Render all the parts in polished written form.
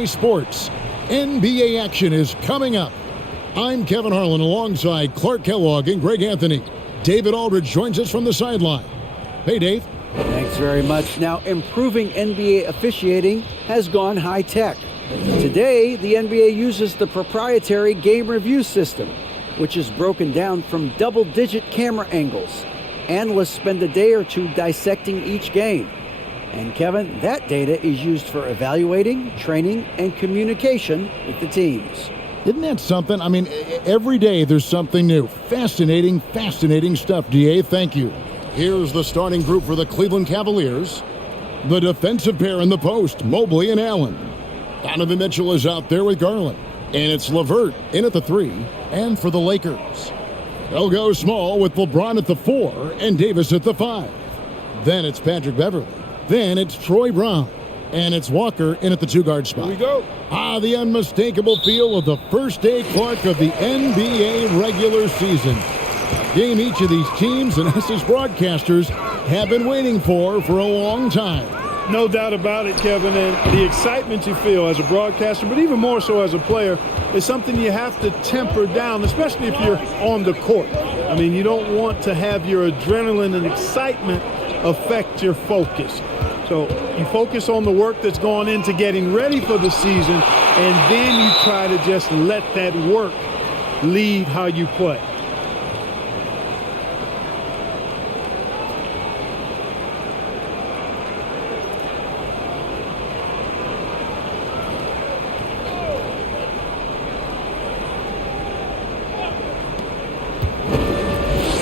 NBA sports. NBA action is coming up. I'm Kevin Harlan alongside Clark Kellogg and Greg Anthony. David Aldridge joins us from the sideline. Hey, Dave. Thanks very much. Now, improving NBA officiating has gone high-tech. Today, the NBA uses the proprietary game review system, which is broken down from double-digit camera angles. Analysts spend a day or two dissecting each game. And Kevin, that data is used for evaluating, training, and communication with the teams. Isn't that something? I mean, every day there's something new. Fascinating, fascinating stuff, DA. Thank you. Here's the starting group for the Cleveland Cavaliers. The defensive pair in the post, Mobley and Allen. Donovan Mitchell is out there with Garland. And it's LeVert in at the 3. And for the Lakers, they'll go small with LeBron at the 4 and Davis at the 5. Then it's Patrick Beverley. Then it's Troy Brown. And it's Walker in at the 2-guard spot. Here we go. The unmistakable feel of the first day, Clark, of the NBA regular season. A game each of these teams and us as broadcasters have been waiting for a long time. No doubt about it, Kevin, and the excitement you feel as a broadcaster, but even more so as a player, is something you have to temper down, especially if you're on the court. I mean, you don't want to have your adrenaline and excitement affect your focus. So you focus on the work that's gone into getting ready for the season, and then you try to just let that work lead how you play.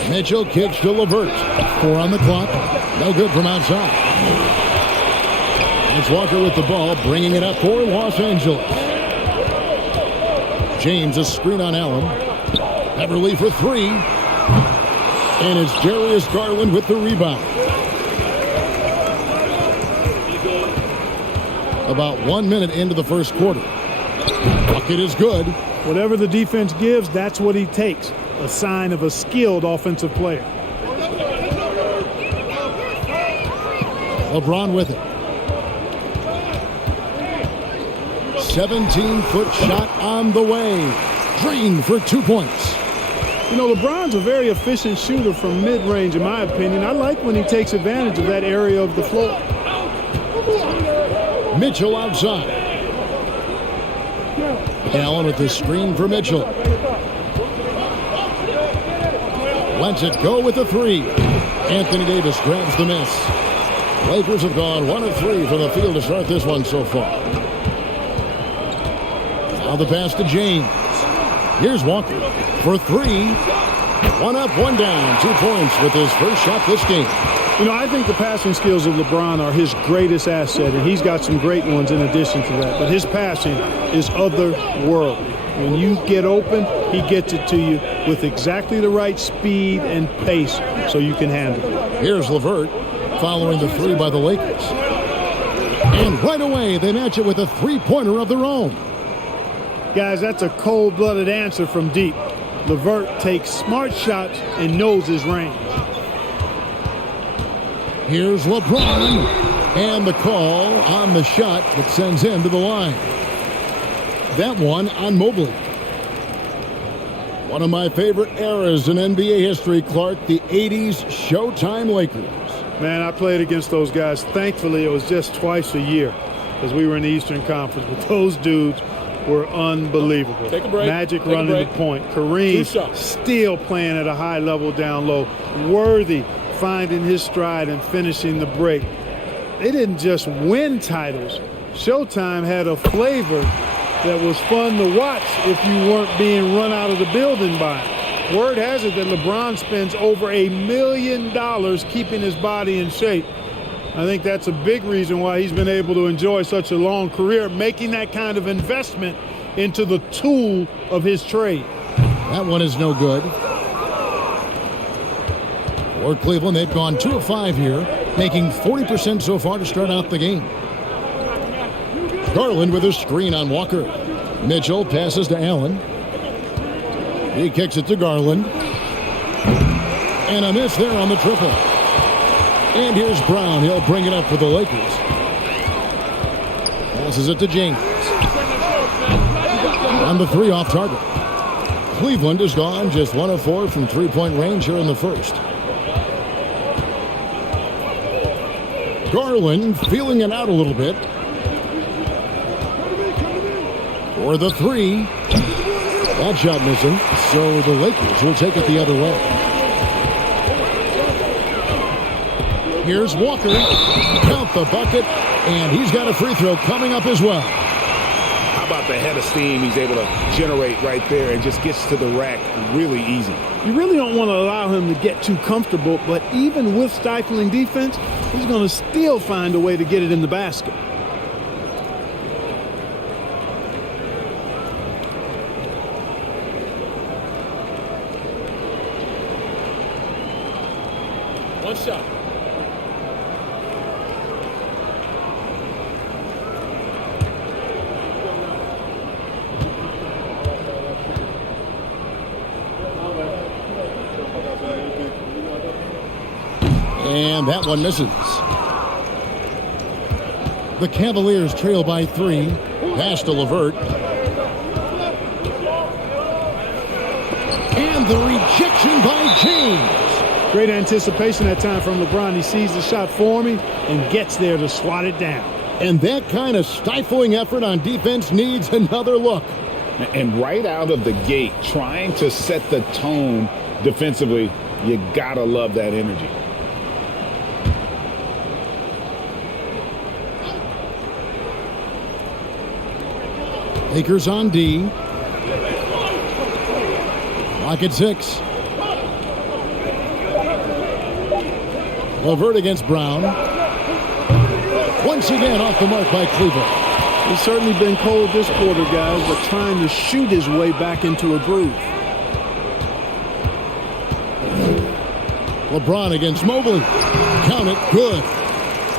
Mitchell kicks to LeVert. 4 on the clock. No good from outside. It's Walker with the ball, bringing it up for Los Angeles. James, a screen on Allen. Beverley for 3. And it's Darius Garland with the rebound. About 1 minute into the first quarter. Bucket is good. Whatever the defense gives, that's what he takes. A sign of a skilled offensive player. LeBron with it. 17-foot shot on the way. Drained for 2 points. You know, LeBron's a very efficient shooter from mid-range, in my opinion. I like when he takes advantage of that area of the floor. Mitchell outside. Allen with the screen for Mitchell. Lets it go with the 3. Anthony Davis grabs the miss. Lakers have gone 1 of 3 from the field to start this one so far. Now the pass to James. Here's Walker for 3. 1 up, 1 down. 2 points with his first shot this game. You know, I think the passing skills of LeBron are his greatest asset, and he's got some great ones in addition to that. But his passing is otherworldly. When you get open, he gets it to you with exactly the right speed and pace so you can handle it. Here's LeVert following the 3 by the Lakers. And right away, they match it with a 3-pointer of their own. Guys, that's a cold-blooded answer from deep. LeVert takes smart shots and knows his range. Here's LeBron. And the call on the shot that sends him to the line. That one on Mobley. One of my favorite eras in NBA history, Clark, the 80s Showtime Lakers. Man, I played against those guys. Thankfully, it was just twice a year because we were in the Eastern Conference. But those dudes were unbelievable. Take a break. Magic running the point. Kareem still playing at a high level down low. Worthy finding his stride and finishing the break. They didn't just win titles. Showtime had a flavor that was fun to watch if you weren't being run out of the building by it. Word has it that LeBron spends over $1 million keeping his body in shape. I think that's a big reason why he's been able to enjoy such a long career, making that kind of investment into the tool of his trade. That one is no good. For Cleveland, they've gone 2 of 5 here, making 40% so far to start out the game. Garland with a screen on Walker. Mitchell passes to Allen. He kicks it to Garland. And a miss there on the triple. And here's Brown. He'll bring it up for the Lakers. Passes it to James. On the 3 off target. Cleveland is gone just 1 of 4 from three-point range here in the first. Garland feeling it out a little bit. For the 3. That shot missing, so the Lakers will take it the other way. Here's Walker. Count the bucket, and he's got a free throw coming up as well. How about the head of steam he's able to generate right there and just gets to the rack really easy. You really don't want to allow him to get too comfortable, but even with stifling defense, he's going to still find a way to get it in the basket. One shot. And that one misses. The Cavaliers trail by 3. Pass to LeVert. And the rejection by James. Great anticipation that time from LeBron. He sees the shot forming and gets there to swat it down. And that kind of stifling effort on defense needs another look. And right out of the gate, trying to set the tone defensively, you gotta love that energy. Lakers on D. Clock at 6. LeVert against Brown. Once again off the mark by Cleveland. He's certainly been cold this quarter, guys, but trying to shoot his way back into a groove. LeBron against Mobley. Count it. Good.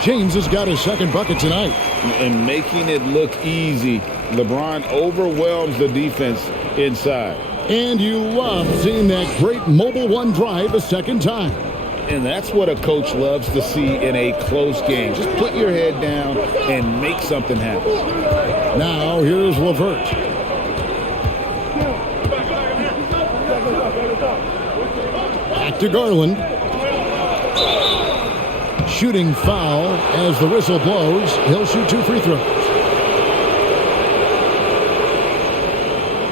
James has got his second bucket tonight. And making it look easy, LeBron overwhelms the defense inside. And you love seeing that great mobile one drive a second time. And that's what a coach loves to see in a close game. Just put your head down and make something happen. Now here's LeVert. Back to Garland. Shooting foul as the whistle blows. He'll shoot 2 free throws.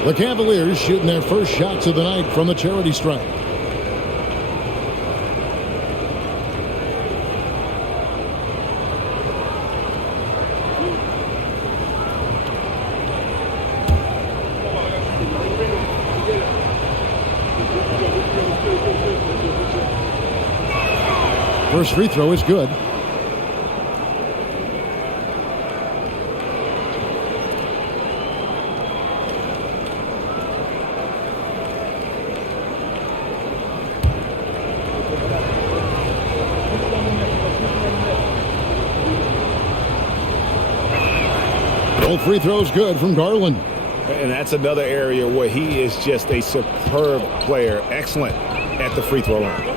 The Cavaliers shooting their first shots of the night from the charity stripe. First free throw is good. Both free throws good from Garland. And that's another area where he is just a superb player. Excellent at the free throw line.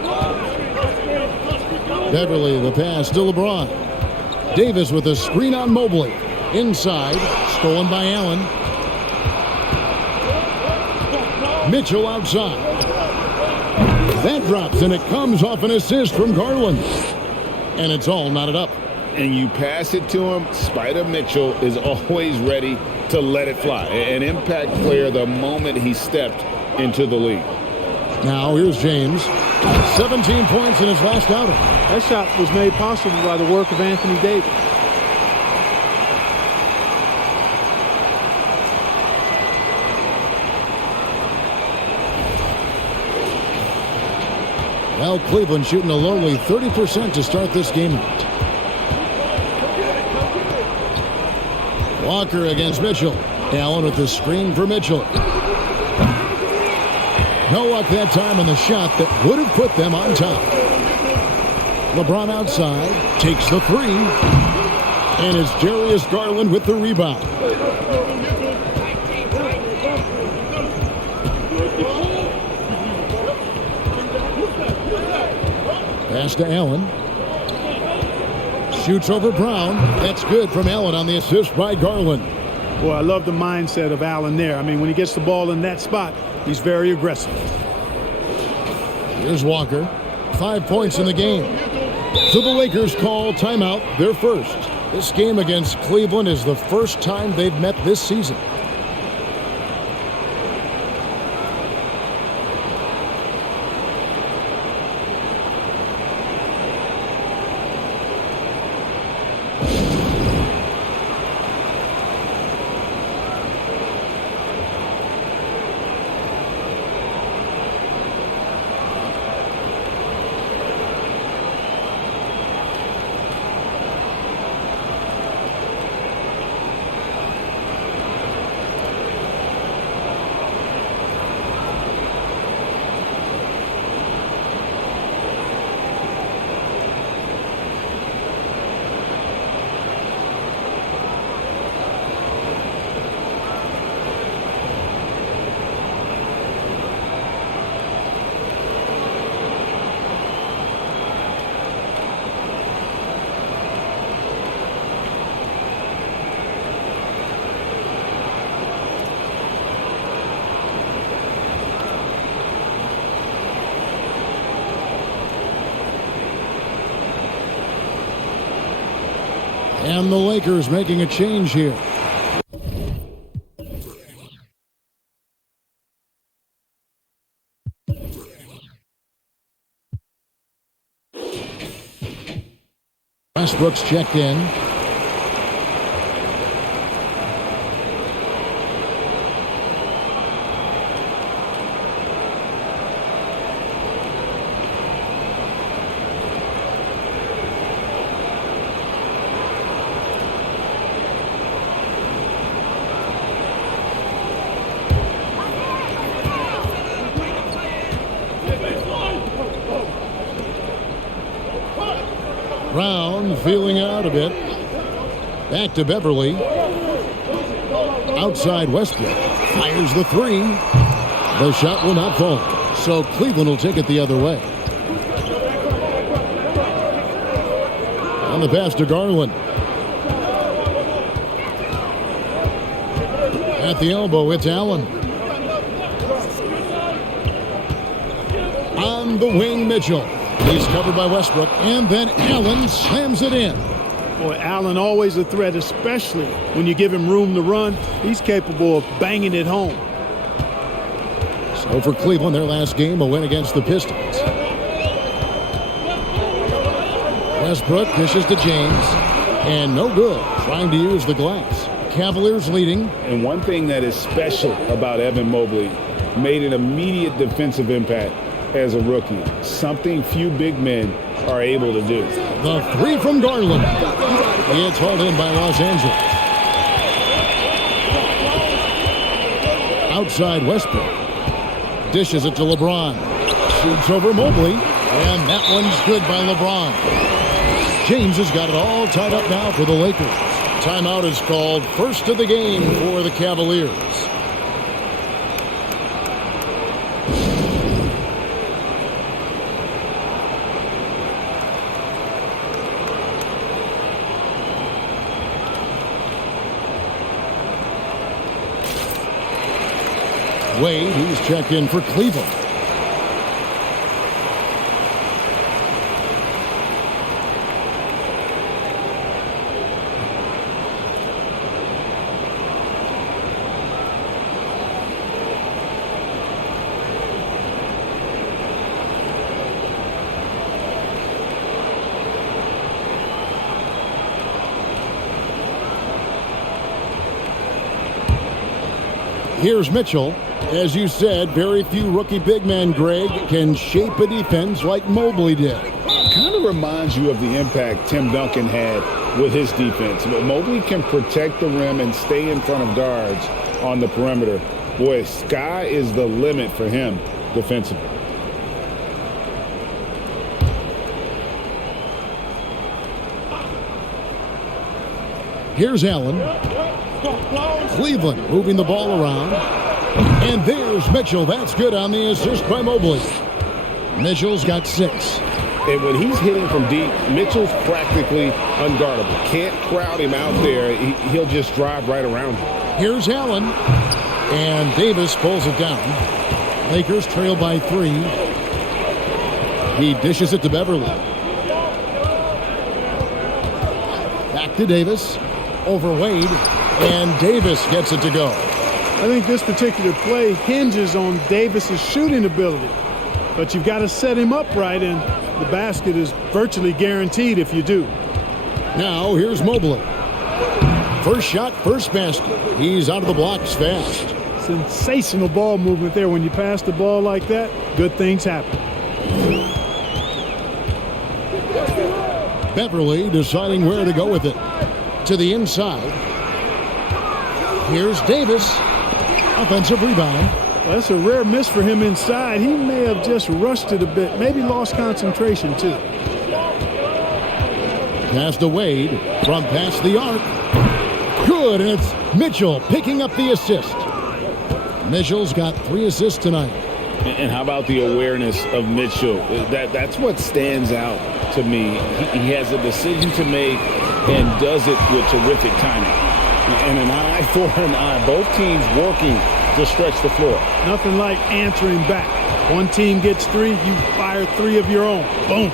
Beverly, the pass to LeBron. Davis with a screen on Mobley. Inside, stolen by Allen. Mitchell outside. That drops, and it comes off an assist from Garland. And it's all knotted up. And you pass it to him, Spider Mitchell is always ready to let it fly. An impact player the moment he stepped into the league. Now here's James. 17 points in his last outing. That shot was made possible by the work of Anthony Davis. Well, Cleveland shooting a lowly 30% to start this game out. Walker against Mitchell. Allen with the screen for Mitchell. No luck that time on the shot that would have put them on top. LeBron outside, takes the 3, and it's Darius Garland with the rebound. Pass to Allen. Shoots over Brown. That's good from Allen on the assist by Garland. Well, I love the mindset of Allen there. I mean, when he gets the ball in that spot, he's very aggressive. Here's Walker. 5 points in the game. So the Lakers call timeout, their first. This game against Cleveland is the first time they've met this season. And the Lakers making a change here. Westbrook's checked in. Brown feeling out a bit. Back to Beverly. Outside Westbrook. Fires the three. The shot will not fall. So Cleveland will take it the other way. On the pass to Garland. At the elbow, it's Allen. On the wing, Mitchell. He's covered by Westbrook, and then Allen slams it in. Boy, Allen always a threat, especially when you give him room to run. He's capable of banging it home. So for Cleveland, their last game, a win against the Pistons. Westbrook dishes to James, and no good, trying to use the glass. Cavaliers leading. And one thing that is special about Evan Mobley, made an immediate defensive impact as a rookie, something few big men are able to do. The three from Garland. It's hauled in by Los Angeles. Outside Westbrook. Dishes it to LeBron. Shoots over Mobley. And that one's good by LeBron. James has got it all tied up now for the Lakers. Timeout is called. First of the game for the Cavaliers. Wade, he's checked in for Cleveland. Here's Mitchell. As you said, very few rookie big men, Greg, can shape a defense like Mobley did. Kind of reminds you of the impact Tim Duncan had with his defense. But Mobley can protect the rim and stay in front of guards on the perimeter. Boy, sky is the limit for him defensively. Here's Allen. Cleveland moving the ball around. And there's Mitchell. That's good on the assist by Mobley. Mitchell's got 6. And when he's hitting from deep, Mitchell's practically unguardable. Can't crowd him out there. He'll just drive right around him. Here's Allen. And Davis pulls it down. Lakers trail by 3. He dishes it to Beverly. Back to Davis. Over Wade. And Davis gets it to go. I think this particular play hinges on Davis's shooting ability. But you've got to set him up right, and the basket is virtually guaranteed if you do. Now here's Mobley. First shot, first basket. He's out of the blocks fast. Sensational ball movement there. When you pass the ball like that, good things happen. Beverly deciding where to go with it. To the inside. Here's Davis. Offensive rebound. Well, that's a rare miss for him inside. He may have just rushed it a bit. Maybe lost concentration, too. Pass to Wade from past the arc. Good, and it's Mitchell picking up the assist. Mitchell's got 3 assists tonight. And how about the awareness of Mitchell? That's what stands out to me. He has a decision to make and does it with terrific timing. And an eye for an eye. Both teams working to stretch the floor. Nothing like answering back. One team gets 3, you fire 3 of your own. Boom.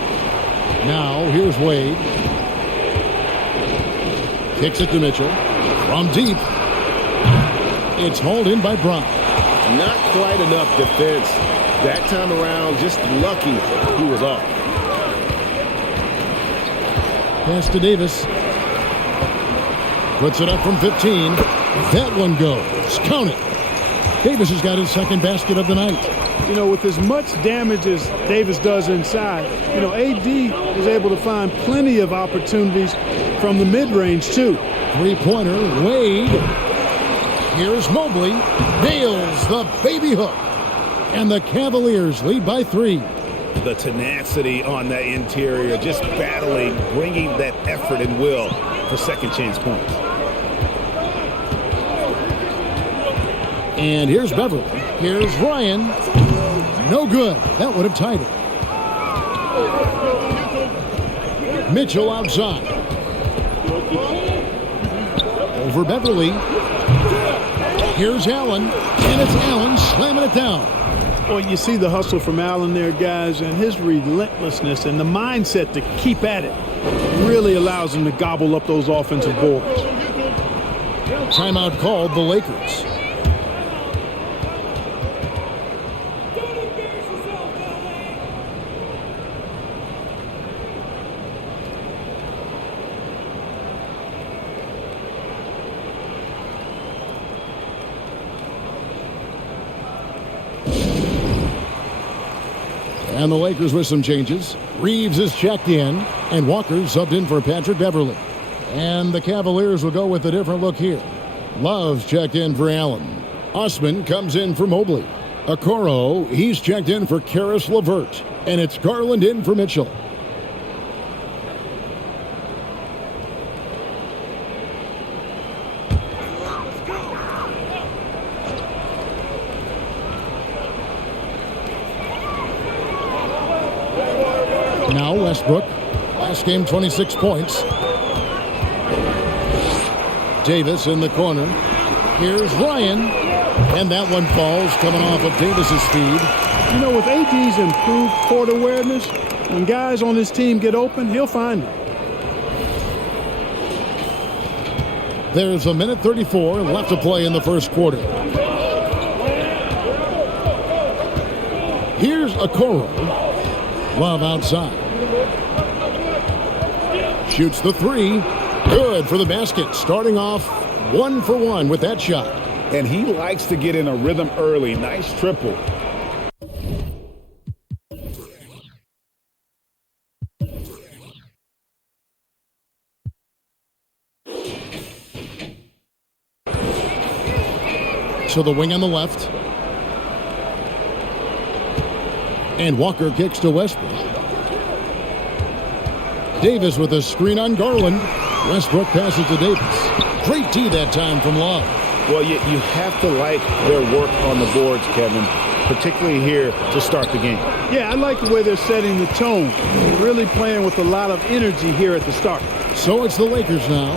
Now here's Wade. Kicks it to Mitchell. From deep. It's hauled in by Brown. Not quite enough defense that time around. Just lucky he was off. Pass to Davis. Puts it up from 15. That one goes. Count it. Davis has got his second basket of the night. You know, with as much damage as Davis does inside, you know, AD is able to find plenty of opportunities from the mid-range, too. Three-pointer, Wade. Here's Mobley. Nails the baby hook. And the Cavaliers lead by 3. The tenacity on that interior, just battling, bringing that effort and will for second chance points. And here's Beverly. Here's Ryan. No good. That would have tied it. Mitchell outside. Over Beverly. Here's Allen. And it's Allen slamming it down. Well, you see the hustle from Allen there, guys, and his relentlessness and the mindset to keep at it really allows him to gobble up those offensive boards. Timeout called the Lakers. And the Lakers with some changes. Reeves is checked in, and Walker subbed in for Patrick Beverly. And the Cavaliers will go with a different look here. Love's checked in for Allen. Osman comes in for Mobley. Okoro, he's checked in for Karis LeVert. And it's Garland in for Mitchell. Now Westbrook. Last game, 26 points. Davis in the corner. Here's Ryan. And that one falls, coming off of Davis's feed. You know, with AD's improved court awareness, when guys on his team get open, he'll find them. There's a minute 34 left to play in the first quarter. Here's Okoro. Love outside. Shoots the 3. Good for the basket. Starting off 1 for 1 with that shot. And he likes to get in a rhythm early. Nice triple. To the wing on the left. And Walker kicks to Westbrook. Davis with a screen on Garland. Westbrook passes to Davis. Great D that time from Love. Well, you have to like their work on the boards, Kevin, particularly here to start the game. Yeah, I like the way they're setting the tone. Really playing with a lot of energy here at the start. So it's the Lakers now.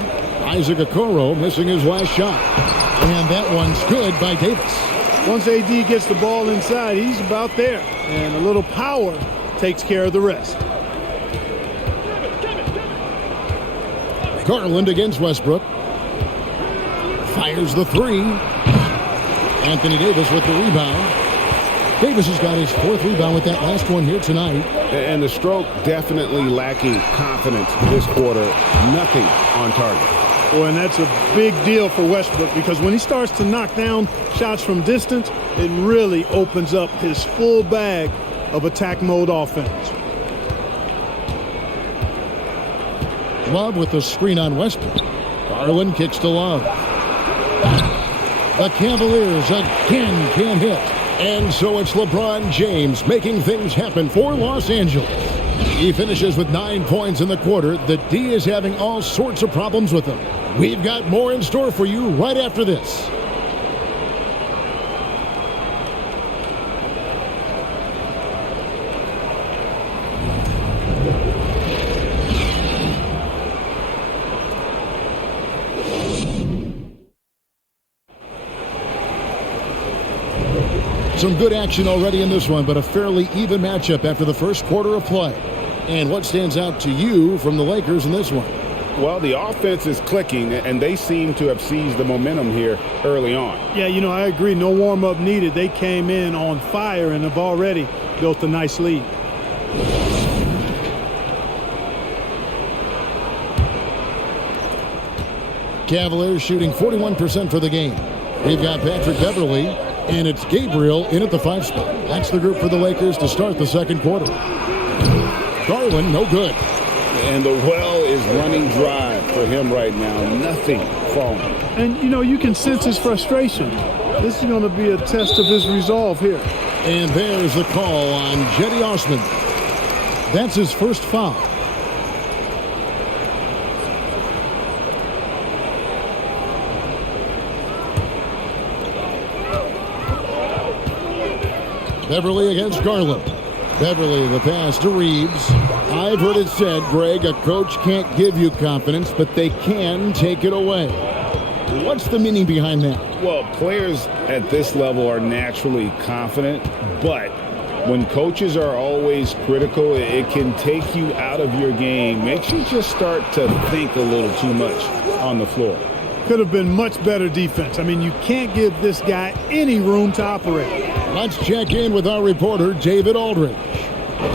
Isaac Okoro missing his last shot. And And that one's good by Davis. Once AD gets the ball inside, he's about there. And a little power takes care of the rest. Garland against Westbrook. Fires the three. Anthony Davis with the rebound. Davis has got his 4th rebound with that last one here tonight. And the stroke definitely lacking confidence this quarter. Nothing on target. Boy, and that's a big deal for Westbrook because when he starts to knock down shots from distance, it really opens up his full bag of attack mode offense. Love with the screen on Westbrook. Garland kicks to Love. The Cavaliers again can't hit. And so it's LeBron James making things happen for Los Angeles. He finishes with 9 points in the quarter. The D is having all sorts of problems with him. We've got more in store for you right after this. Some good action already in this one, but a fairly even matchup after the first quarter of play. And what stands out to you from the Lakers in this one? Well, the offense is clicking, and they seem to have seized the momentum here early on. Yeah, I agree. No warm-up needed. They came in on fire and have already built a nice lead. Cavaliers shooting 41% for the game. We've got Patrick Beverley, and it's Gabriel in at the 5 spot. That's the group for the Lakers to start the second quarter. Garland, no good. And the well is running dry for him right now. Nothing falling. And, you can sense his frustration. This is going to be a test of his resolve here. And there's the call on Jetty Osman. That's his first foul. Beverley against Garland. Beverley, the pass to Reeves. I've heard it said, Greg, a coach can't give you confidence, but they can take it away. What's the meaning behind that? Well, players at this level are naturally confident, but when coaches are always critical, it can take you out of your game. Makes you just start to think a little too much on the floor. Could have been much better defense. You can't give this guy any room to operate. Let's check in with our reporter, David Aldridge.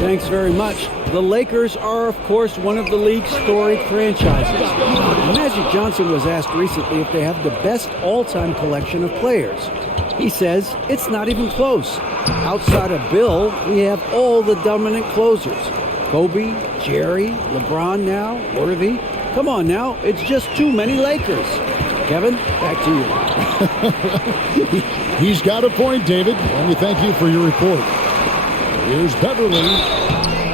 Thanks very much. The Lakers are, of course, one of the league's storied franchises. Magic Johnson was asked recently if they have the best all-time collection of players. He says it's not even close. Outside of Bill, we have all the dominant closers. Kobe, Jerry, LeBron now, Worthy. Come on now, it's just too many Lakers. Kevin, back to you. He's got a point, David, and we thank you for your report. Here's Beverley.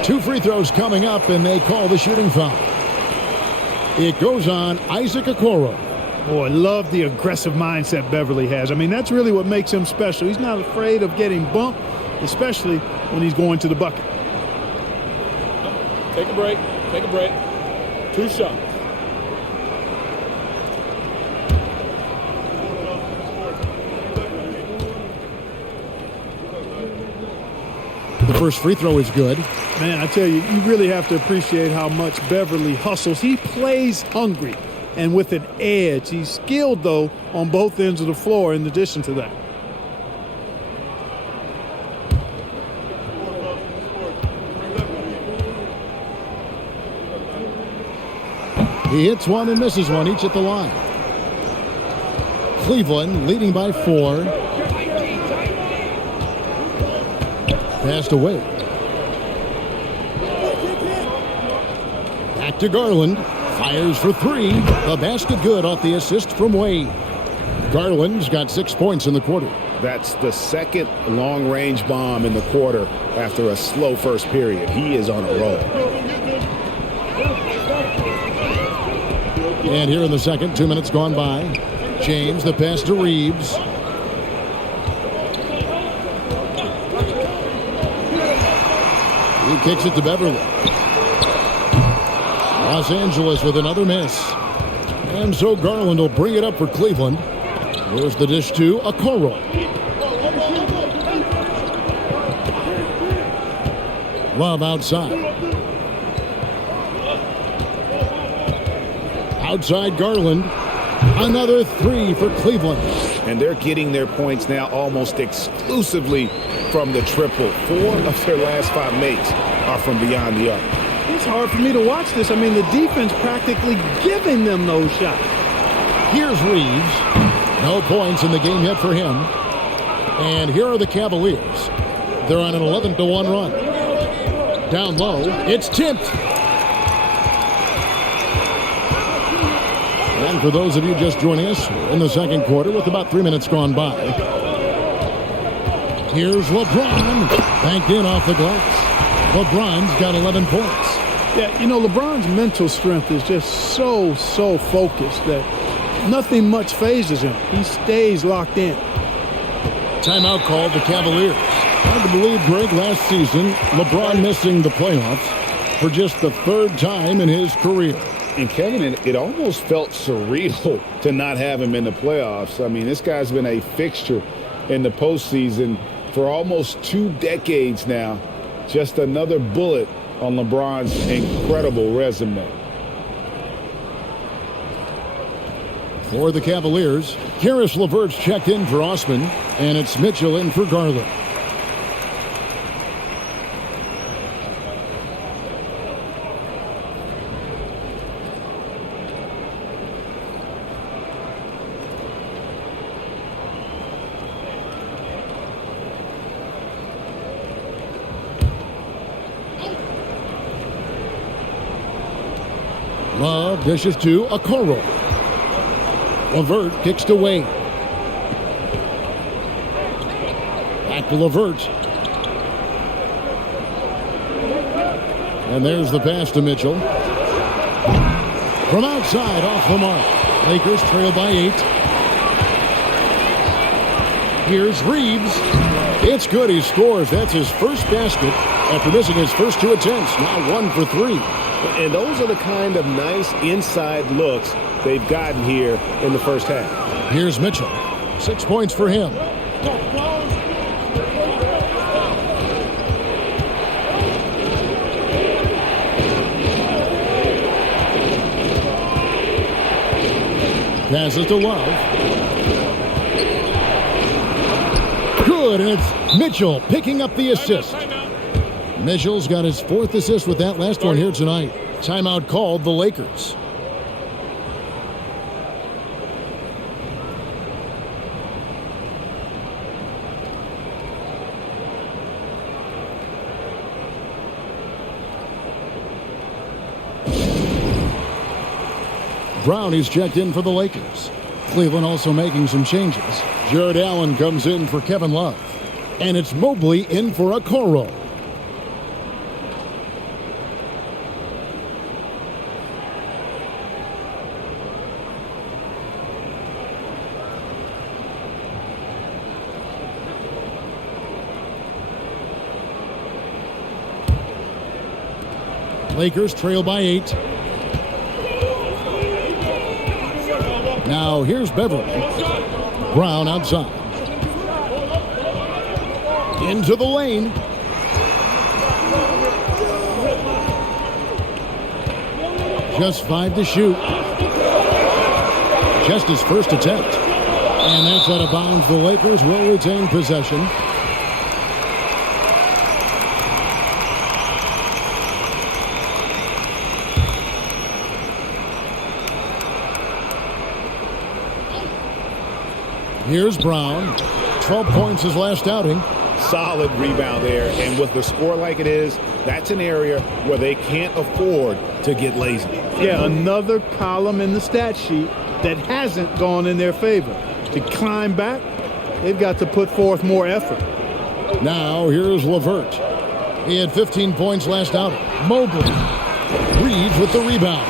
2 free throws coming up, and they call the shooting foul. It goes on Isaac Okoro. Boy, I love the aggressive mindset Beverley has. That's really what makes him special. He's not afraid of getting bumped, especially when he's going to the bucket. Take a break. 2 shots. The first free throw is good. Man, I tell you, you really have to appreciate how much Beverley hustles. He plays hungry and with an edge. He's skilled, though, on both ends of the floor in addition to that. He hits one and misses one, each at the line. Cleveland leading by 4. Passed away. Back to Garland. Fires for 3. The basket good off the assist from Wade. Garland's got 6 points in the quarter. That's the second long-range bomb in the quarter after a slow first period. He is on a roll. And here in the second, 2 minutes gone by. James, the pass to Reeves. He kicks it to Beverley. Los Angeles with another miss. And so Garland will bring it up for Cleveland. Here's the dish to Okoro. Love outside. Outside Garland. Another three for Cleveland. And they're getting their points now almost exclusively from the triple. 4 of their last 5 makes are from beyond the arc. It's hard for me to watch this. I mean, the defense practically giving them those shots. Here's Reeves. No points in the game yet for him. And here are the Cavaliers. They're on an 11-1 run. Down low, it's tipped. And for those of you just joining us, in the second quarter with about 3 minutes gone by. Here's LeBron, banked in off the glass. LeBron's got 11 points. Yeah, you know, LeBron's mental strength is just so focused that nothing much phases him. He stays locked in. Timeout called the Cavaliers. Hard to believe, Greg, last season, LeBron missing the playoffs for just the 3rd time in his career. And Kevin, it almost felt surreal to not have him in the playoffs. I mean, this guy's been a fixture in the postseason for almost 2 decades now. Just another bullet on LeBron's incredible resume. For the Cavaliers, Karis LeVert's checked in for Osman, and it's Mitchell in for Garland. Love dishes to Okoro. LeVert kicks to Wade. Back to LeVert. And there's the pass to Mitchell. From outside, off the mark. Lakers trail by 8. Here's Reeves. It's good. He scores. That's his first basket after missing his first 2 attempts. Now 1 for 3. And those are the kind of nice inside looks they've gotten here in the first half. Here's Mitchell. 6 points for him. Passes to Love. Good, and it's Mitchell picking up the assist. Mitchell's got his 4th assist with that last one here tonight. Timeout called the Lakers. Brown is checked in for the Lakers. Cleveland also making some changes. Jared Allen comes in for Kevin Love. And it's Mobley in for Okoro. Lakers trail by 8. Now here's Beverly. Brown outside. Into the lane. Just 5 to shoot. Just his first attempt. And that's out of bounds. The Lakers will retain possession. Here's Brown. 12 points his last outing. Solid rebound there. And with the score like it is, that's an area where they can't afford to get lazy. Yeah, another column in the stat sheet that hasn't gone in their favor. To climb back, they've got to put forth more effort. Now here's LeVert. He had 15 points last outing. Mobley. Reeves with the rebound.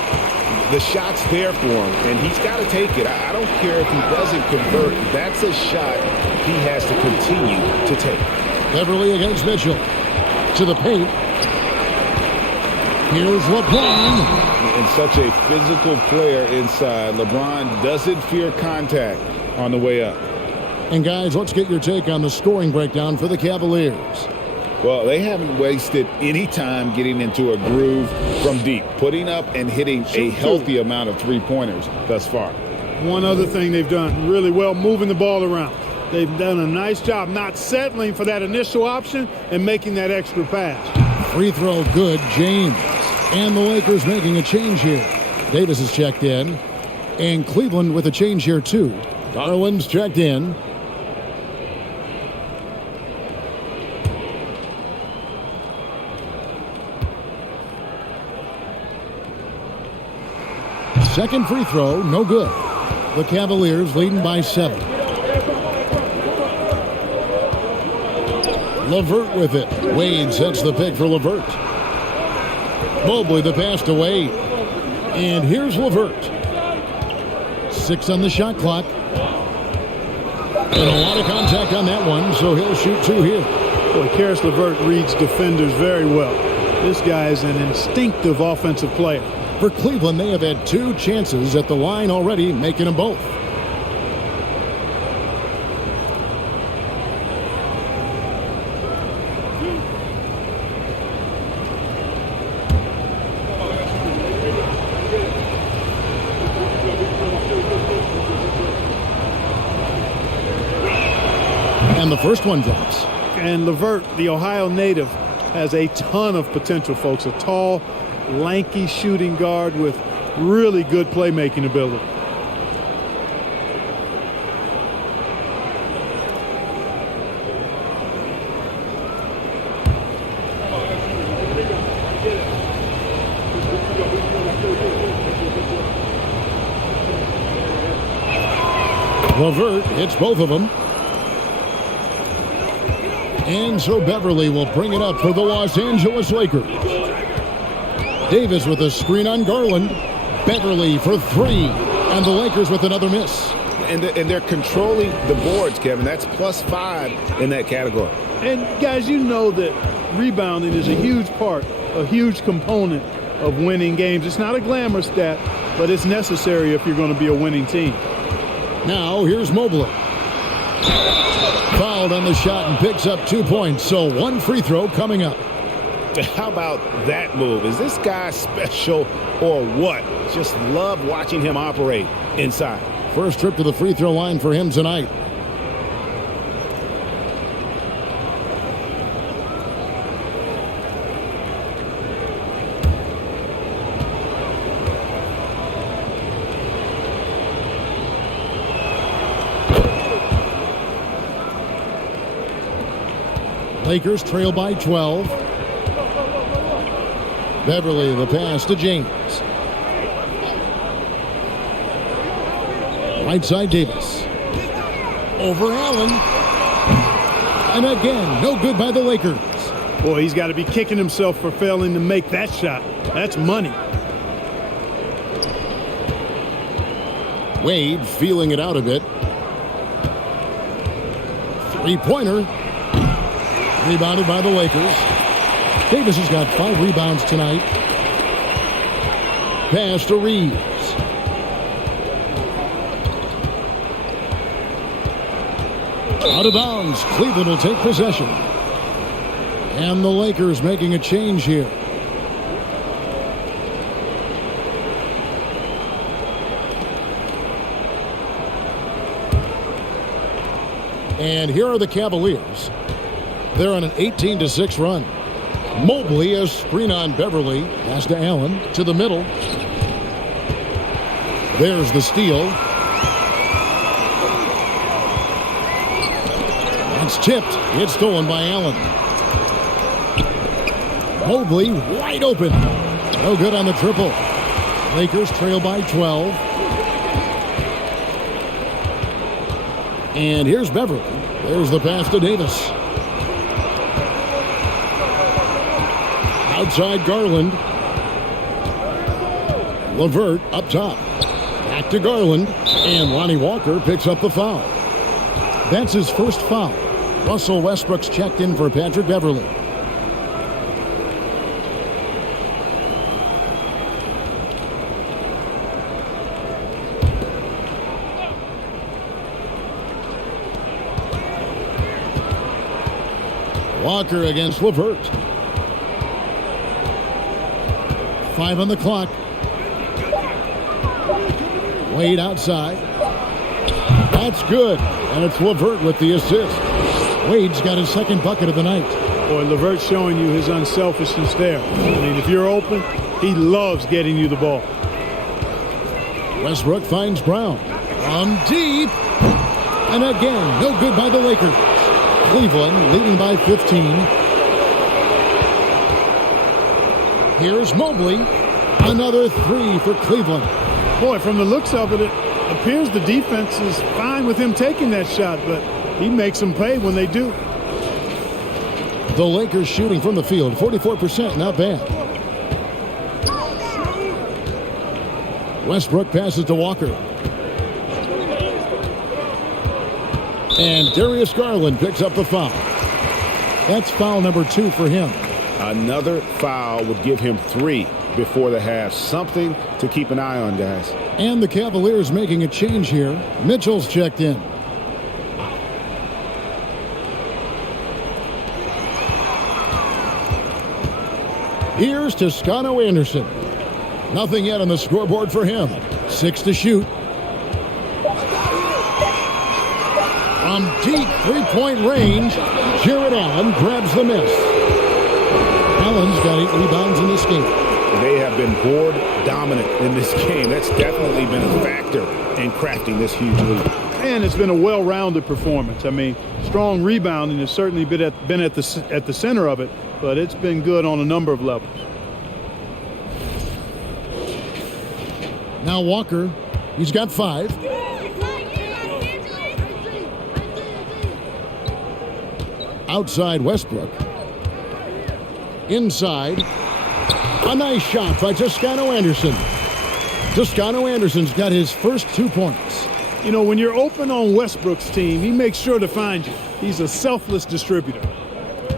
The shot's there for him, and he's got to take it. I don't care if he doesn't convert. That's a shot he has to continue to take. Beverly against Mitchell. To the paint. Here's LeBron. And such a physical player inside. LeBron doesn't fear contact. on the way up. And guys, let's get your take on the scoring breakdown for the Cavaliers. Well, they haven't wasted any time getting into a groove from deep, putting up and hitting a healthy amount of three-pointers thus far. One other thing they've done really well, moving the ball around. They've done a nice job not settling for that initial option and making that extra pass. Free throw good, James. And the Lakers making a change here. Davis is checked in. And Cleveland with a change here too. Garland's checked in. Second free throw, no good. The Cavaliers leading by 7. LeVert with it. Wade sets the pick for LeVert. Mobley the pass to Wade. And here's LeVert. 6 on the shot clock. And a lot of contact on that one, so he'll shoot 2 here. Boy, Karis LeVert reads defenders very well. This guy is an instinctive offensive player. For Cleveland, they have had 2 chances at the line already, making them both. And the first one drops. And LeVert, the Ohio native, has a ton of potential, folks. A tall, lanky shooting guard with really good playmaking ability. LeVert hits both of them. And so Beverly will bring it up for the Los Angeles Lakers. Davis with a screen on Garland. Beverly for 3. And the Lakers with another miss. And they're controlling the boards, Kevin. That's +5 in that category. And guys, you know that rebounding is a huge part, a huge component of winning games. It's not a glamour stat, but it's necessary if you're going to be a winning team. Now here's Mobley. Fouled on the shot and picks up 2 points. So 1 free throw coming up. How about that move? Is this guy special or what? Just love watching him operate inside. First trip to the free throw line for him tonight. Lakers trail by 12. Beverly the pass to James. Right side Davis. Over Allen. And again, no good by the Lakers. Boy, he's got to be kicking himself for failing to make that shot. That's money. Wade feeling it out a bit. Three-pointer. Rebounded by the Lakers. Davis has got 5 rebounds tonight. Pass to Reeves. Out of bounds. Cleveland will take possession. And the Lakers making a change here. And here are the Cavaliers. They're on an 18-6 run. Mobley a screen on Beverly. Pass to Allen to the middle. There's the steal. It's tipped. It's stolen by Allen. Mobley wide open. No good on the triple. Lakers trail by 12. And here's Beverly. There's the pass to Davis. Outside Garland. LeVert up top. Back to Garland. And Lonnie Walker picks up the foul. That's his first foul. Russell Westbrook's checked in for Patrick Beverly. Walker against LeVert. 5 on the clock. Wade outside. That's good. And it's LeVert with the assist. Wade's got his second bucket of the night. Boy, LeVert's showing you his unselfishness there. I mean, if you're open, he loves getting you the ball. Westbrook finds Brown. From deep. And again, no good by the Lakers. Cleveland leading by 15. Here's Mobley. Another 3 for Cleveland. Boy, from the looks of it, it appears the defense is fine with him taking that shot, but he makes them pay when they do. The Lakers shooting from the field, 44%, not bad. Westbrook passes to Walker. And Darius Garland picks up the foul. That's foul number 2 for him. Another foul would give him 3 before the half. Something to keep an eye on, guys. And the Cavaliers making a change here. Mitchell's checked in. Here's Toscano Anderson. Nothing yet on the scoreboard for him. 6 to shoot. From deep three-point range, Jared Allen grabs the miss. Allen's got 8 rebounds in this game. They have been board dominant in this game. That's definitely been a factor in crafting this huge lead. And it's been a well-rounded performance. I mean, strong rebounding has certainly been at the center of it, but it's been good on a number of levels. Now Walker, he's got 5. Outside Westbrook. Inside. A nice shot by Toscano Anderson. Toscano Anderson's got his first 2 points. You know, when you're open on Westbrook's team, he makes sure to find you. He's a selfless distributor.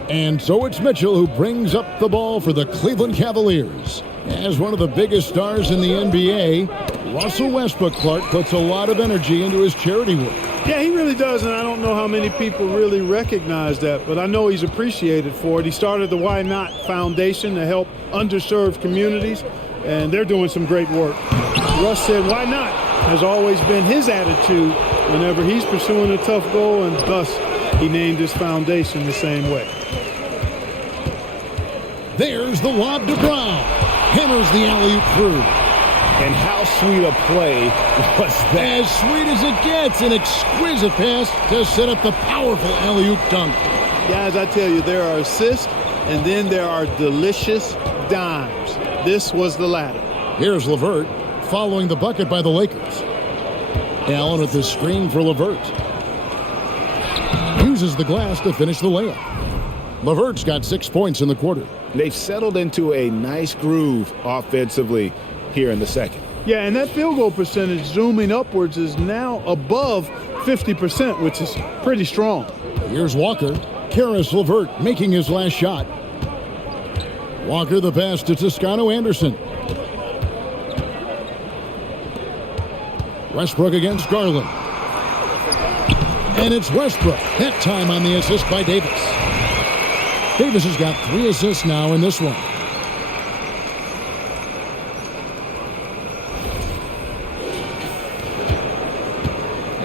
And so it's Mitchell who brings up the ball for the Cleveland Cavaliers. As one of the biggest stars in the NBA, Russell Westbrook, Clark, puts a lot of energy into his charity work. Yeah, he really does, and I don't know how many people really recognize that, but I know he's appreciated for it. He started the Why Not Foundation to help underserved communities, and they're doing some great work. Russ said, why not? Has always been his attitude whenever he's pursuing a tough goal, and thus he named his foundation the same way. There's the lob to Brown. Hammers the alley-oop through. And how sweet a play was that? As sweet as it gets, an exquisite pass to set up the powerful alley-oop dunk. Guys, I tell you, there are assists, and then there are delicious dimes. This was the latter. Here's LeVert following the bucket by the Lakers. Allen with the screen for LeVert. Uses the glass to finish the layup. LeVert's got 6 points in the quarter. They've settled into a nice groove offensively here in the second. Yeah, and that field goal percentage zooming upwards is now above 50%, which is pretty strong. Here's Walker. Karis LeVert making his last shot. Walker the pass to Toscano Anderson. Westbrook against Garland. And it's Westbrook. That time on the assist by Davis. Davis has got 3 assists now in this one.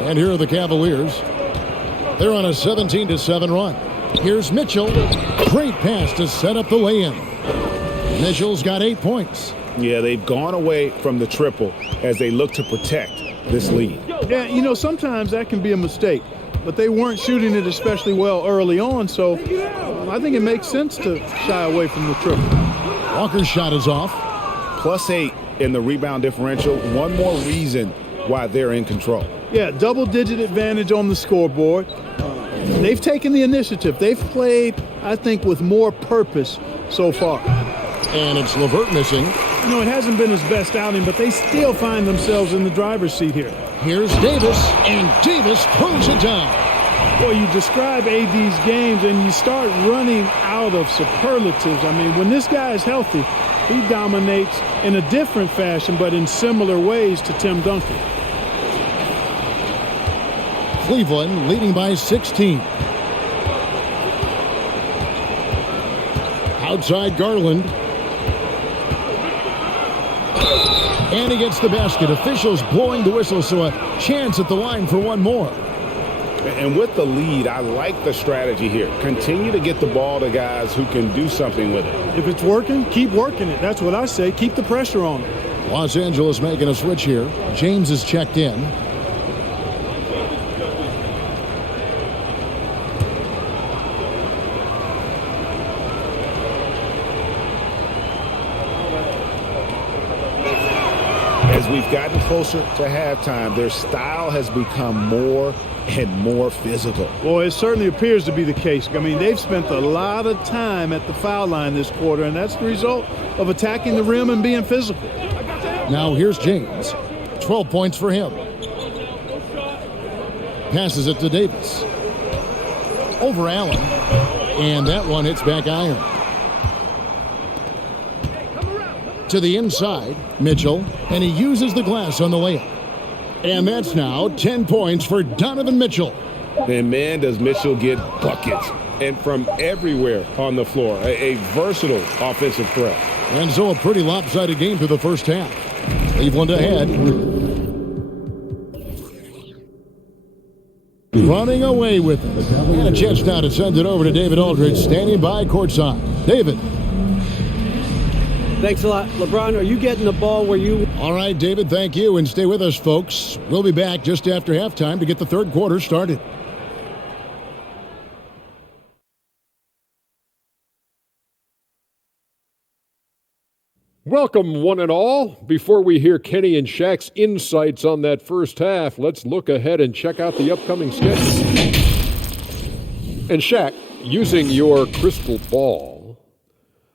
And here are the Cavaliers. They're on a 17-7 run. Here's Mitchell. Great pass to set up the lay-in. Mitchell's got 8 points. Yeah, they've gone away from the triple as they look to protect this lead. Yeah, you know, sometimes that can be a mistake, but they weren't shooting it especially well early on, so I think it makes sense to shy away from the triple. Walker's shot is off. +8 in the rebound differential. One more reason why they're in control. Yeah, double-digit advantage on the scoreboard. They've taken the initiative. They've played, I think, with more purpose so far. And it's LeVert missing. You know, it hasn't been his best outing, but they still find themselves in the driver's seat here. Here's Davis, and Davis throws it down. Boy, you describe AD's games, and you start running out of superlatives. I mean, when this guy is healthy, he dominates in a different fashion, but in similar ways to Tim Duncan. Cleveland leading by 16. Outside Garland. And he gets the basket. Officials blowing the whistle, so a chance at the line for one more. And with the lead, I like the strategy here. Continue to get the ball to guys who can do something with it. If it's working, keep working it. That's what I say. Keep the pressure on it. Los Angeles making a switch here. James is checked in. As we've gotten closer to halftime, their style has become more and more physical. Well, it certainly appears to be the case. I mean, they've spent a lot of time at the foul line this quarter, and that's the result of attacking the rim and being physical. Now here's James. 12 points for him. Passes it to Davis. Over Allen. And that one hits back iron. To the inside, Mitchell, and he uses the glass on the layup. And that's now 10 points for Donovan Mitchell. And man, does Mitchell get buckets. And from everywhere on the floor. A versatile offensive threat. And so a pretty lopsided game through the first half. Cleveland ahead. Running away with it. And a chance now to send it over to David Aldridge, standing by courtside. David. Thanks a lot. LeBron, are you getting the ball where you... All right, David, thank you. And stay with us, folks. We'll be back just after halftime to get the third quarter started. Welcome, one and all. Before we hear Kenny and Shaq's insights on that first half, let's look ahead and check out the upcoming schedule. And Shaq, using your crystal ball,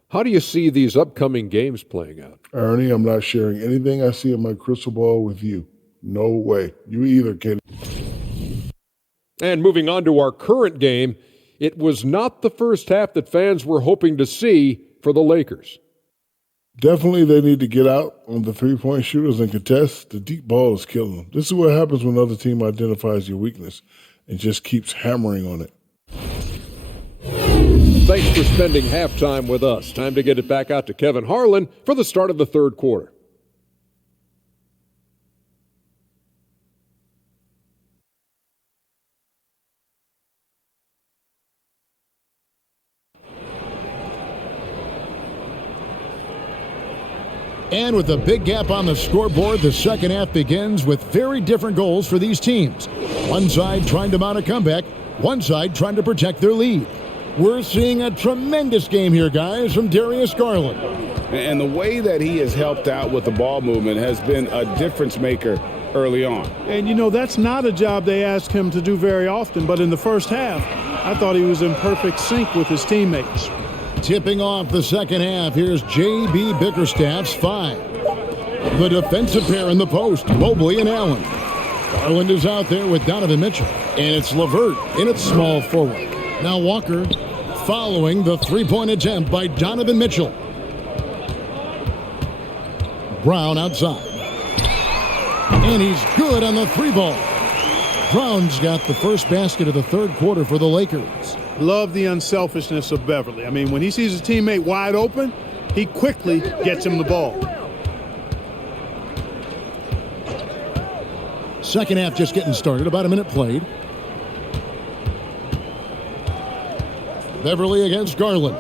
how do you see these upcoming games playing out? Ernie, I'm not sharing anything I see in my crystal ball with you. No way. You either, Kenny. And moving on to our current game, it was not the first half that fans were hoping to see for the Lakers. Definitely they need to get out on the three-point shooters and contest. The deep ball is killing them. This is what happens when another team identifies your weakness and just keeps hammering on it. Thanks for spending halftime with us. Time to get it back out to Kevin Harlan for the start of the third quarter. And with a big gap on the scoreboard, the second half begins with very different goals for these teams. One side trying to mount a comeback, one side trying to protect their lead. We're seeing a tremendous game here, guys, from Darius Garland. And the way that he has helped out with the ball movement has been a difference maker early on. And, you know, that's not a job they ask him to do very often, but in the first half, I thought he was in perfect sync with his teammates. Tipping off the second half, here's J.B. Bickerstaff's 5. The defensive pair in the post, Mobley and Allen. Garland is out there with Donovan Mitchell, and it's LeVert in its small forward. Now Walker following the three-point attempt by Donovan Mitchell. Brown outside. And he's good on the three ball. Brown's got the first basket of the third quarter for the Lakers. Love the unselfishness of Beverly. I mean, when he sees his teammate wide open, he quickly gets him the ball. Second half just getting started, about a minute played. Beverly against Garland.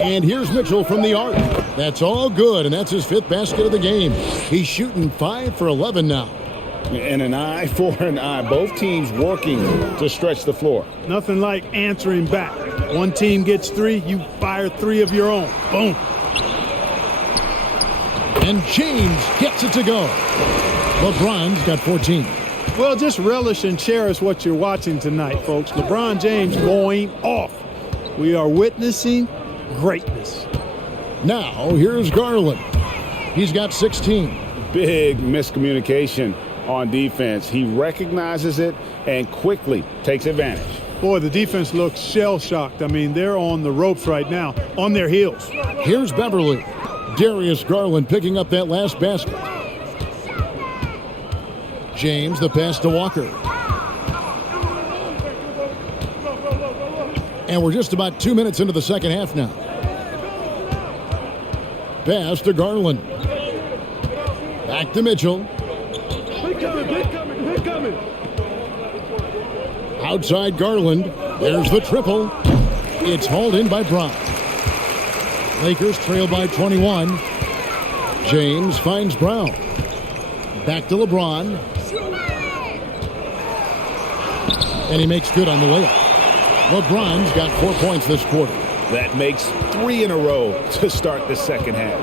And here's Mitchell from the arc. That's all good, and that's his fifth basket of the game. He's shooting 5 for 11 now. And an eye for an eye. Both teams working to stretch the floor. Nothing like answering back. One team gets 3, you fire 3 of your own. Boom. And James gets it to go. LeBron's got 14. Well, just relish and cherish what you're watching tonight, folks. LeBron James going off. We are witnessing greatness. Now, here's Garland. He's got 16. Big miscommunication on defense. He recognizes it and quickly takes advantage. Boy, the defense looks shell-shocked. I mean, they're on the ropes right now, on their heels. Here's Beverly. Darius Garland picking up that last basket. James, the pass to Walker. And we're just about 2 minutes into the second half now. Pass to Garland. Back to Mitchell. Outside Garland. There's the triple. It's hauled in by Brown. Lakers trail by 21. James finds Brown. Back to LeBron. And he makes good on the layup. LeBron's got 4 points this quarter. That makes 3 in a row to start the second half.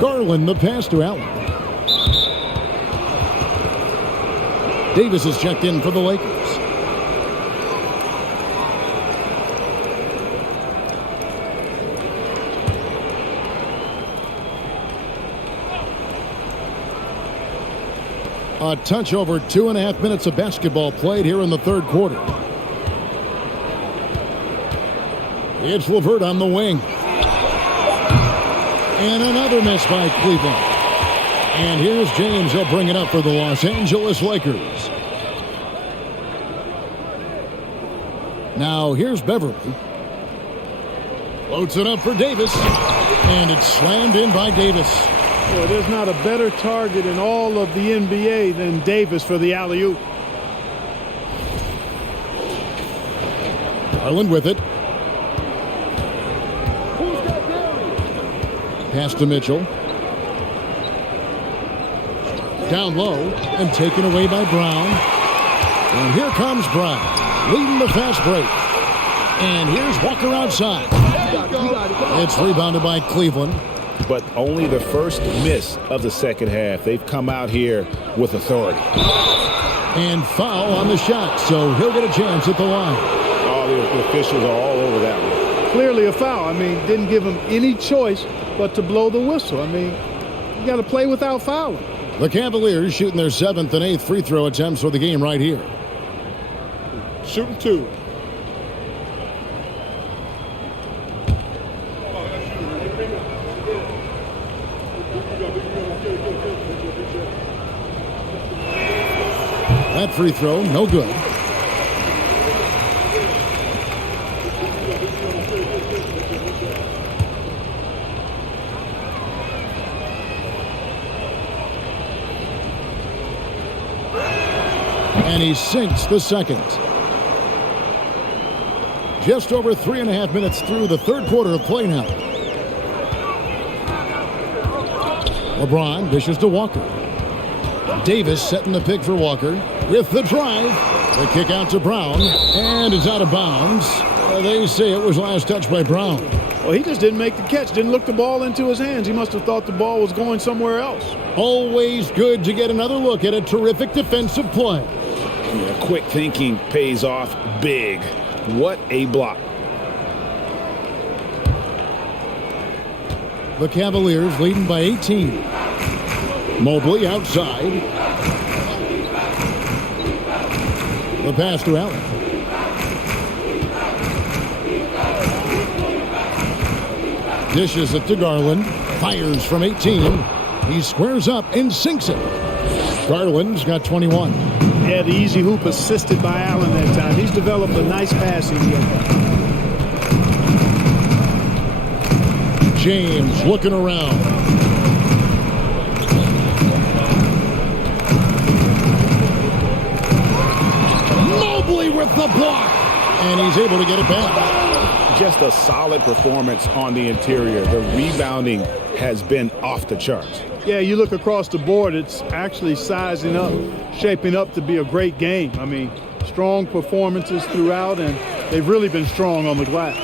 Garland, the pass to Allen. Davis is checked in for the Lakers. A touch over 2.5 minutes of basketball played here in the third quarter. It's LeVert on the wing. And another miss by Cleveland. And here's James. He'll bring it up for the Los Angeles Lakers. Now here's Beverly. Floats it up for Davis. And it's slammed in by Davis. Well, there's not a better target in all of the NBA than Davis for the alley-oop. Garland with it. Pass to Mitchell. Down low and taken away by Brown. And here comes Brown, leading the fast break. And here's Walker outside. It's rebounded by Cleveland. But only the first miss of the second half. They've come out here with authority. And foul on the shot, so he'll get a chance at the line. All the officials are all over that one. Clearly a foul. I mean, didn't give him any choice but to blow the whistle. I mean, you got to play without fouling. The Cavaliers shooting their 7th and 8th free throw attempts for the game right here. Shooting 2. That free throw, no good. And he sinks the second. Just over 3.5 minutes through the third quarter of play now. LeBron dishes to Walker. Davis setting the pick for Walker with the drive. The kick out to Brown, and it's out of bounds. They say it was last touched by Brown. Well, he just didn't make the catch, didn't look the ball into his hands. He must have thought the ball was going somewhere else. Always good to get another look at a terrific defensive play. Yeah, quick thinking pays off big. What a block. The Cavaliers leading by 18. Mobley outside. The pass to Allen. Dishes it to Garland. Fires from 18. He squares up and sinks it. Garland's got 21. Yeah, the easy hoop assisted by Allen that time. He's developed a nice passing game. James looking around. Mobley with the block. And he's able to get it back. Just a solid performance on the interior. The rebounding has been off the charts. Yeah, you look across the board, it's actually sizing up, shaping up to be a great game. I mean, strong performances throughout, and they've really been strong on the glass.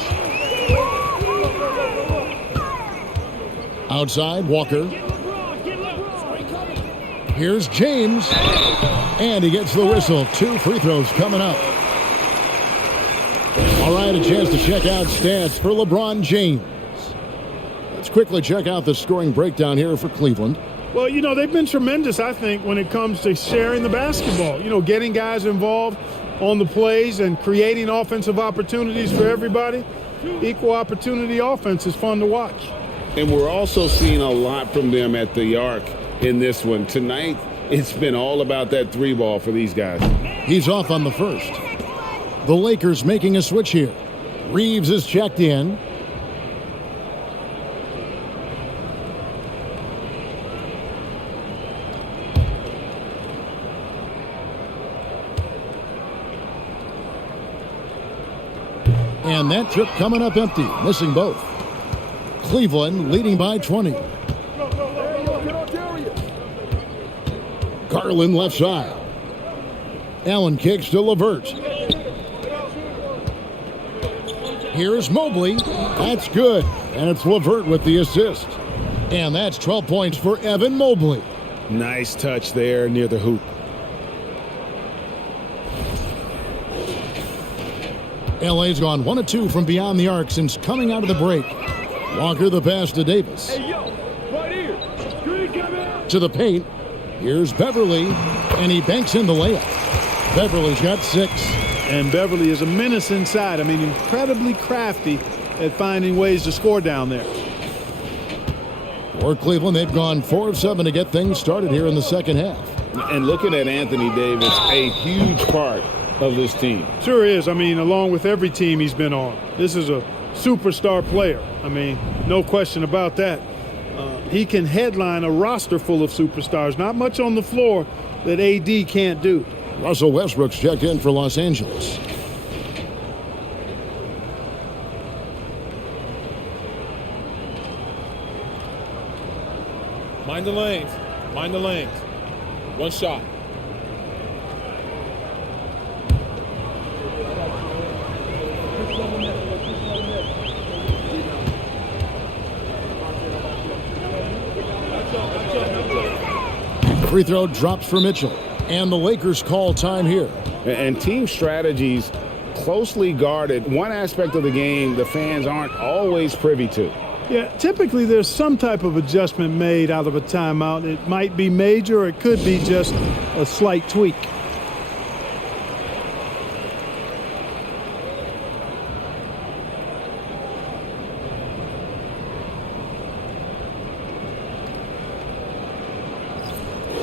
Outside, Walker. Here's James. And he gets the whistle. 2 free throws coming up. All right, a chance to check out stats for LeBron James. Let's quickly check out the scoring breakdown here for Cleveland. Well, you know, they've been tremendous, I think, when it comes to sharing the basketball. You know, getting guys involved on the plays and creating offensive opportunities for everybody. Equal opportunity offense is fun to watch. And we're also seeing a lot from them at the arc in this one. Tonight, it's been all about that 3 ball for these guys. He's off on the first. The Lakers making a switch here. Reeves is checked in. And that trip coming up empty, missing both. Cleveland leading by 20. Garland left side. Allen kicks to LeVert. Here's Mobley. That's good. And it's LeVert with the assist. And that's 12 points for Evan Mobley. Nice touch there near the hoop. LA's gone 1 of 2 from beyond the arc since coming out of the break. Walker the pass to Davis. Hey, yo, right here. Screen coming. To the paint. Here's Beverly, and he banks in the layup. Beverly's got 6. And Beverly is a menace inside. I mean, incredibly crafty at finding ways to score down there. For Cleveland, they've gone 4 of 7 to get things started here in the second half. And looking at Anthony Davis, a huge part of this team. Sure is. I mean, along with every team he's been on. This is a superstar player. I mean, no question about that. He can headline a roster full of superstars. Not much on the floor that AD can't do. Russell Westbrook's checked in for Los Angeles. Mind the lanes. Mind the lanes. One shot. Free throw drops for Mitchell. And the Lakers call time here. And team strategies closely guarded. One aspect of the game the fans aren't always privy to. Yeah, typically there's some type of adjustment made out of a timeout. It might be major, or it could be just a slight tweak.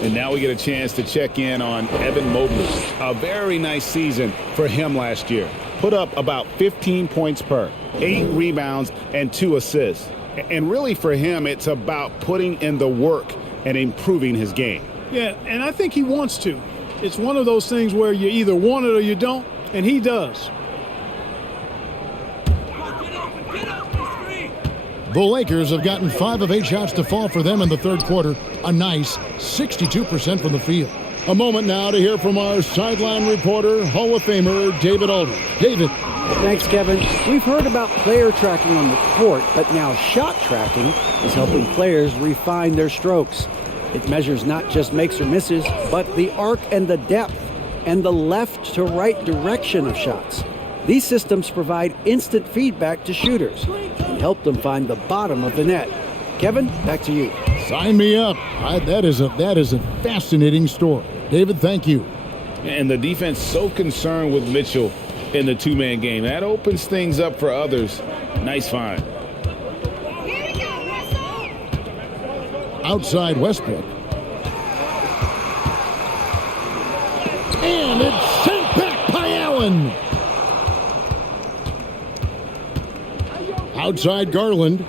And now we get a chance to check in on Evan Mobley. A very nice season for him last year. Put up about 15 points per, 8 rebounds, and 2 assists. And really for him, it's about putting in the work and improving his game. Yeah, and I think he wants to. It's one of those things where you either want it or you don't, and he does. The Lakers have gotten 5 of 8 shots to fall for them in the third quarter. A nice 62% from the field. A moment now to hear from our sideline reporter, Hall of Famer David Aldridge. David. Thanks, Kevin. We've heard about player tracking on the court, but now shot tracking is helping players refine their strokes. It measures not just makes or misses, but the arc and the depth and the left to right direction of shots. These systems provide instant feedback to shooters and help them find the bottom of the net. Kevin, back to you. Sign me up. That is a fascinating story. David, thank you. And the defense so concerned with Mitchell in the two-man game. That opens things up for others. Nice find. Outside Westbrook. And it's sent back by Allen. Outside Garland.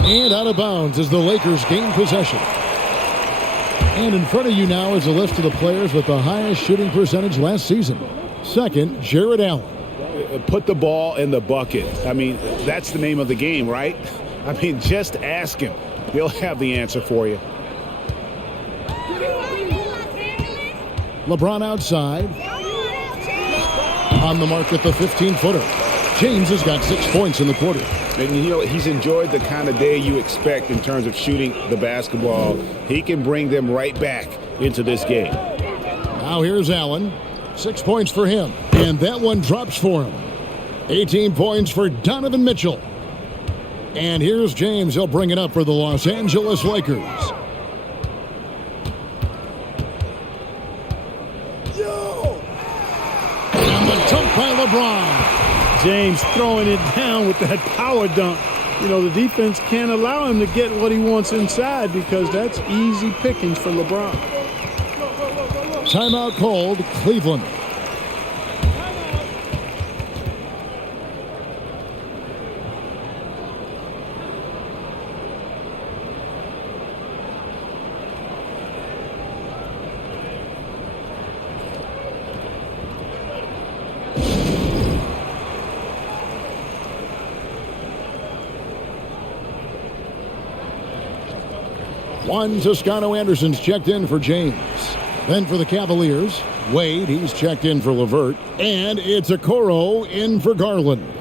And out of bounds as the Lakers gain possession. And in front of you now is a list of the players with the highest shooting percentage last season. Second, Jared Allen. Put the ball in the bucket. I mean, that's the name of the game, right? I mean, just ask him. He'll have the answer for you. LeBron outside. On the mark with the 15-footer. James has got 6 points in the quarter. And you know, he's enjoyed the kind of day you expect in terms of shooting the basketball. He can bring them right back into this game. Now here's Allen. 6 points for him. And that one drops for him. 18 points for Donovan Mitchell. And here's James. He'll bring it up for the Los Angeles Lakers. And the dunk by LeBron. James throwing it down with that power dunk. You know, the defense can't allow him to get what he wants inside because that's easy pickings for LeBron. Timeout called, Cleveland. One Toscano Anderson's checked in for James. Then for the Cavaliers, Wade, he's checked in for LeVert. And it's Okoro in for Garland.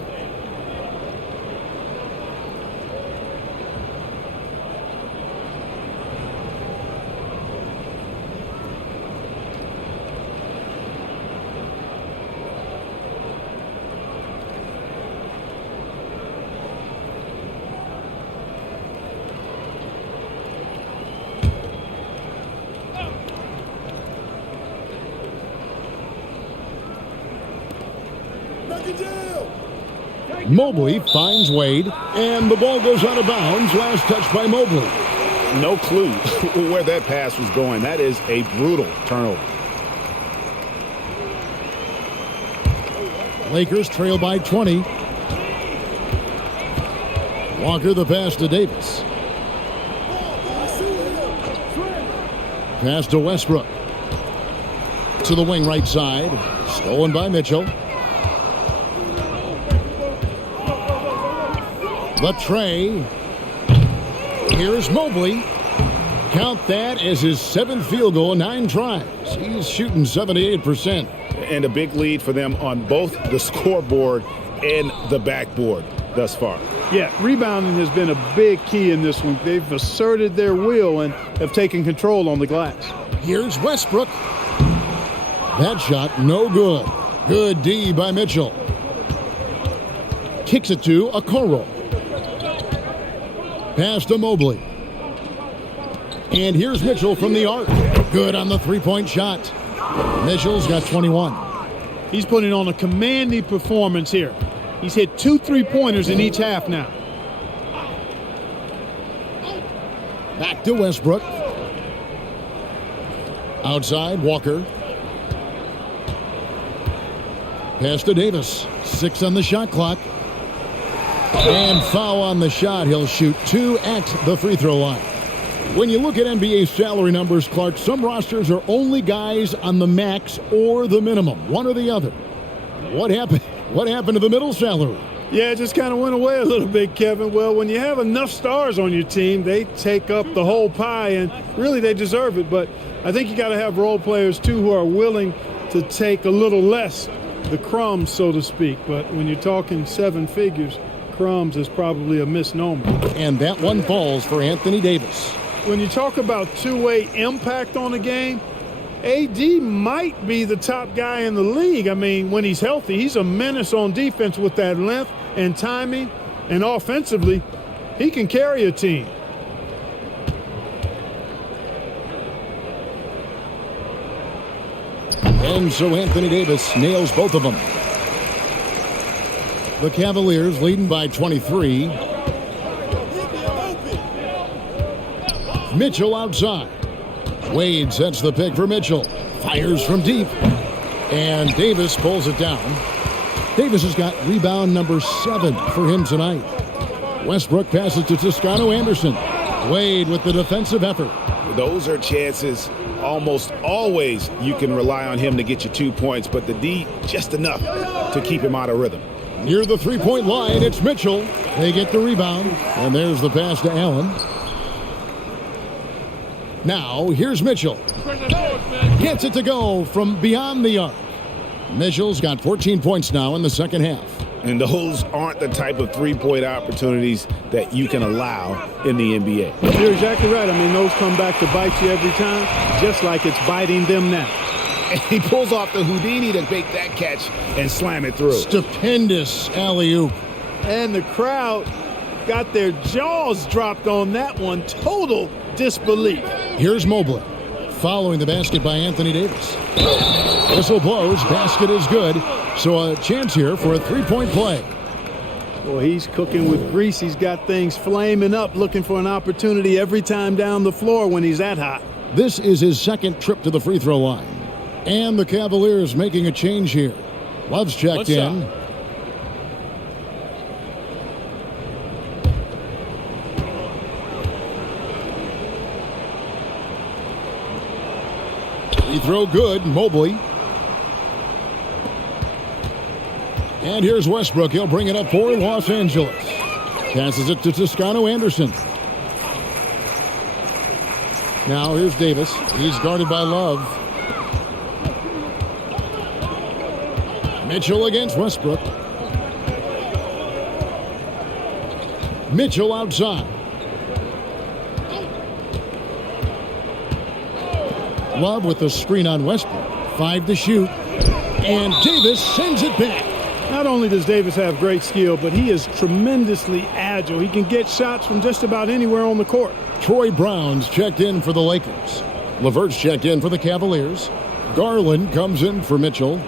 Mobley finds Wade, and the ball goes out of bounds. Last touch by Mobley. No clue where that pass was going. That is a brutal turnover. Lakers trail by 20. Walker the pass to Davis. Pass to Westbrook. To the wing right side. Stolen by Mitchell. The tray. Here's Mobley. Count that as his 7th field goal in 9 tries. He's shooting 78%. And a big lead for them on both the scoreboard and the backboard thus far. Yeah, rebounding has been a big key in this one. They've asserted their will and have taken control on the glass. Here's Westbrook. That shot no good. Good D by Mitchell. Kicks it to Okoro. Pass to Mobley. And here's Mitchell from the arc. Good on the three-point shot. Mitchell's got 21. He's putting on a commanding performance here. He's hit 2 3-pointers in each half now. Back to Westbrook. Outside, Walker. Pass to Davis. 6 on the shot clock. And foul on the shot. He'll shoot 2 at the free throw line. When you look at NBA salary numbers, Clark, some rosters are only guys on the max or the minimum, one or the other. What happened? What happened to the middle salary? Yeah, it just kind of went away a little bit, Kevin. Well, when you have enough stars on your team, they take up the whole pie, and really they deserve it. But I think you got to have role players, too, who are willing to take a little less, the crumbs, so to speak. But when you're talking 7 figures, crumbs is probably a misnomer. And that one falls for Anthony Davis. When you talk about two-way impact on the game, AD might be the top guy in the league. I mean, when he's healthy, he's a menace on defense with that length and timing. And offensively, he can carry a team. And so Anthony Davis nails both of them. The Cavaliers leading by 23. Mitchell outside. Wade sets the pick for Mitchell. Fires from deep. And Davis pulls it down. Davis has got rebound number 7 for him tonight. Westbrook passes to Toscano Anderson. Wade with the defensive effort. Those are chances almost always you can rely on him to get you 2 points, but the D just enough to keep him out of rhythm. Near the three-point line, it's Mitchell. They get the rebound. And there's the pass to Allen. Now, here's Mitchell. Gets it to go from beyond the arc. Mitchell's got 14 points now in the second half. And those aren't the type of three-point opportunities that you can allow in the NBA. You're exactly right. I mean, those come back to bite you every time, just like it's biting them now. And he pulls off the Houdini to make that catch and slam it through. Stupendous alley-oop. And the crowd got their jaws dropped on that one. Total disbelief. Here's Mobley. Following the basket by Anthony Davis. Whistle blows. Basket is good. So a chance here for a three-point play. Well, he's cooking with grease. He's got things flaming up, looking for an opportunity every time down the floor when he's that hot. This is his second trip to the free throw line. And the Cavaliers making a change here. Love's checked in. Free throw good, Mobley. And here's Westbrook. He'll bring it up for Los Angeles. Passes it to Toscano Anderson. Now here's Davis. He's guarded by Love. Mitchell against Westbrook. Mitchell outside. Love with the screen on Westbrook. 5 to shoot. And Davis sends it back. Not only does Davis have great skill, but he is tremendously agile. He can get shots from just about anywhere on the court. Troy Brown's checked in for the Lakers. LeVert's checked in for the Cavaliers. Garland comes in for Mitchell.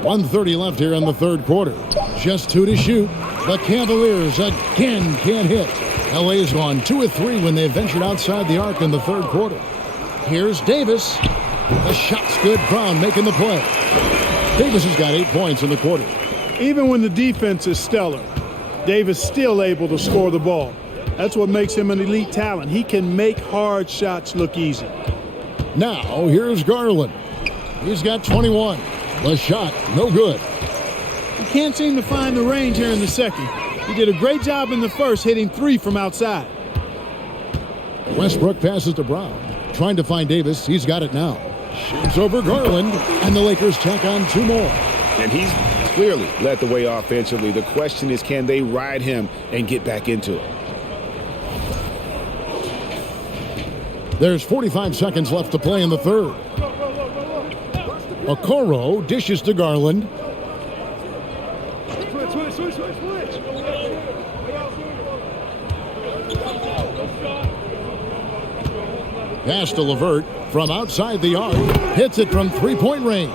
.130 left here in the third quarter. Just 2 to shoot. The Cavaliers again can't hit. LA's gone 2 of 3 when they ventured outside the arc in the third quarter. Here's Davis. The shot's good. Brown making the play. Davis has got 8 points in the quarter. Even when the defense is stellar, Davis still able to score the ball. That's what makes him an elite talent. He can make hard shots look easy. Now here's Garland. He's got 21. The shot, no good. He can't seem to find the range here in the second. He did a great job in the first, hitting 3 from outside. Westbrook passes to Brown. Trying to find Davis. He's got it now. Shoots over Garland, and the Lakers tack on 2 more. And he's clearly led the way offensively. The question is, can they ride him and get back into it? There's 45 seconds left to play in the third. Okoro dishes to Garland. Pass to LeVert from outside the arc. Hits it from three-point range.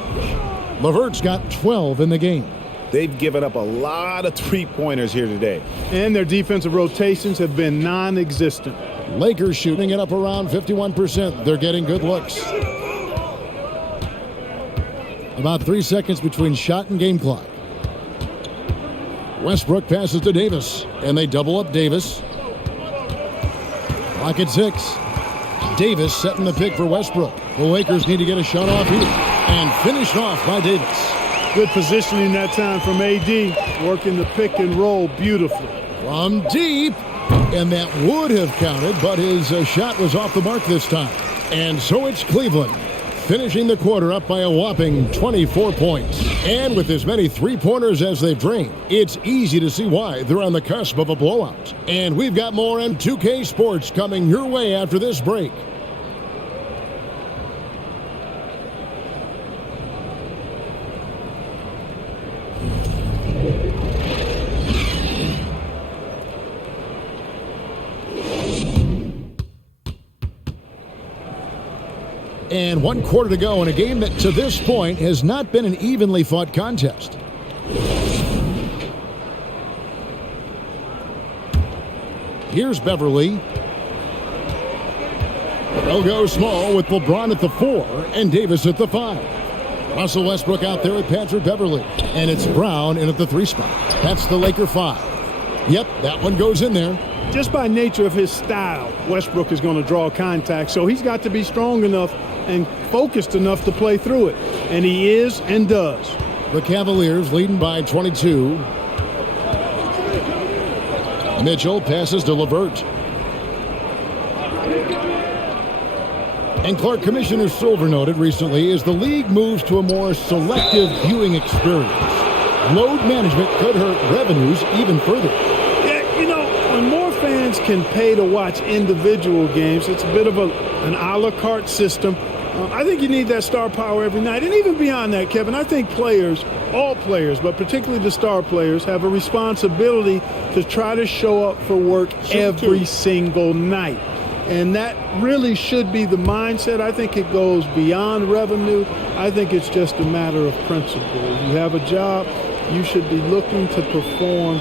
LeVert's got 12 in the game. They've given up a lot of three-pointers here today. And their defensive rotations have been non-existent. Lakers shooting it up around 51%. They're getting good looks. About 3 seconds between shot and game clock. Westbrook passes to Davis, and they double up Davis. Clock at 6. Davis setting the pick for Westbrook. The Lakers need to get a shot off here. And finished off by Davis. Good positioning that time from AD, working the pick and roll beautifully. From deep, and that would have counted, but his shot was off the mark this time. And so it's Cleveland, finishing the quarter up by a whopping 24 points. And with as many three-pointers as they've drained, it's easy to see why they're on the cusp of a blowout. And we've got more M2K Sports coming your way after this break. And 1 quarter to go in a game that to this point has not been an evenly fought contest. Here's Beverly. They'll go small with LeBron at the 4 and Davis at the 5. Russell Westbrook out there with Patrick Beverly. And it's Brown in at the 3 spot. That's the Laker 5. Yep, that one goes in there. Just by nature of his style, Westbrook is going to draw contact, so he's got to be strong enough and focused enough to play through it. And he is and does. The Cavaliers leading by 22. Mitchell passes to LeVert. And Clark, Commissioner Silver noted recently, as the league moves to a more selective viewing experience, load management could hurt revenues even further. Yeah, you know, when more fans can pay to watch individual games, it's a bit of an a la carte system. I think you need that star power every night. And even beyond that, Kevin, I think players, all players, but particularly the star players, have a responsibility to try to show up for work every single night. And that really should be the mindset. I think it goes beyond revenue. I think it's just a matter of principle. You have a job, you should be looking to perform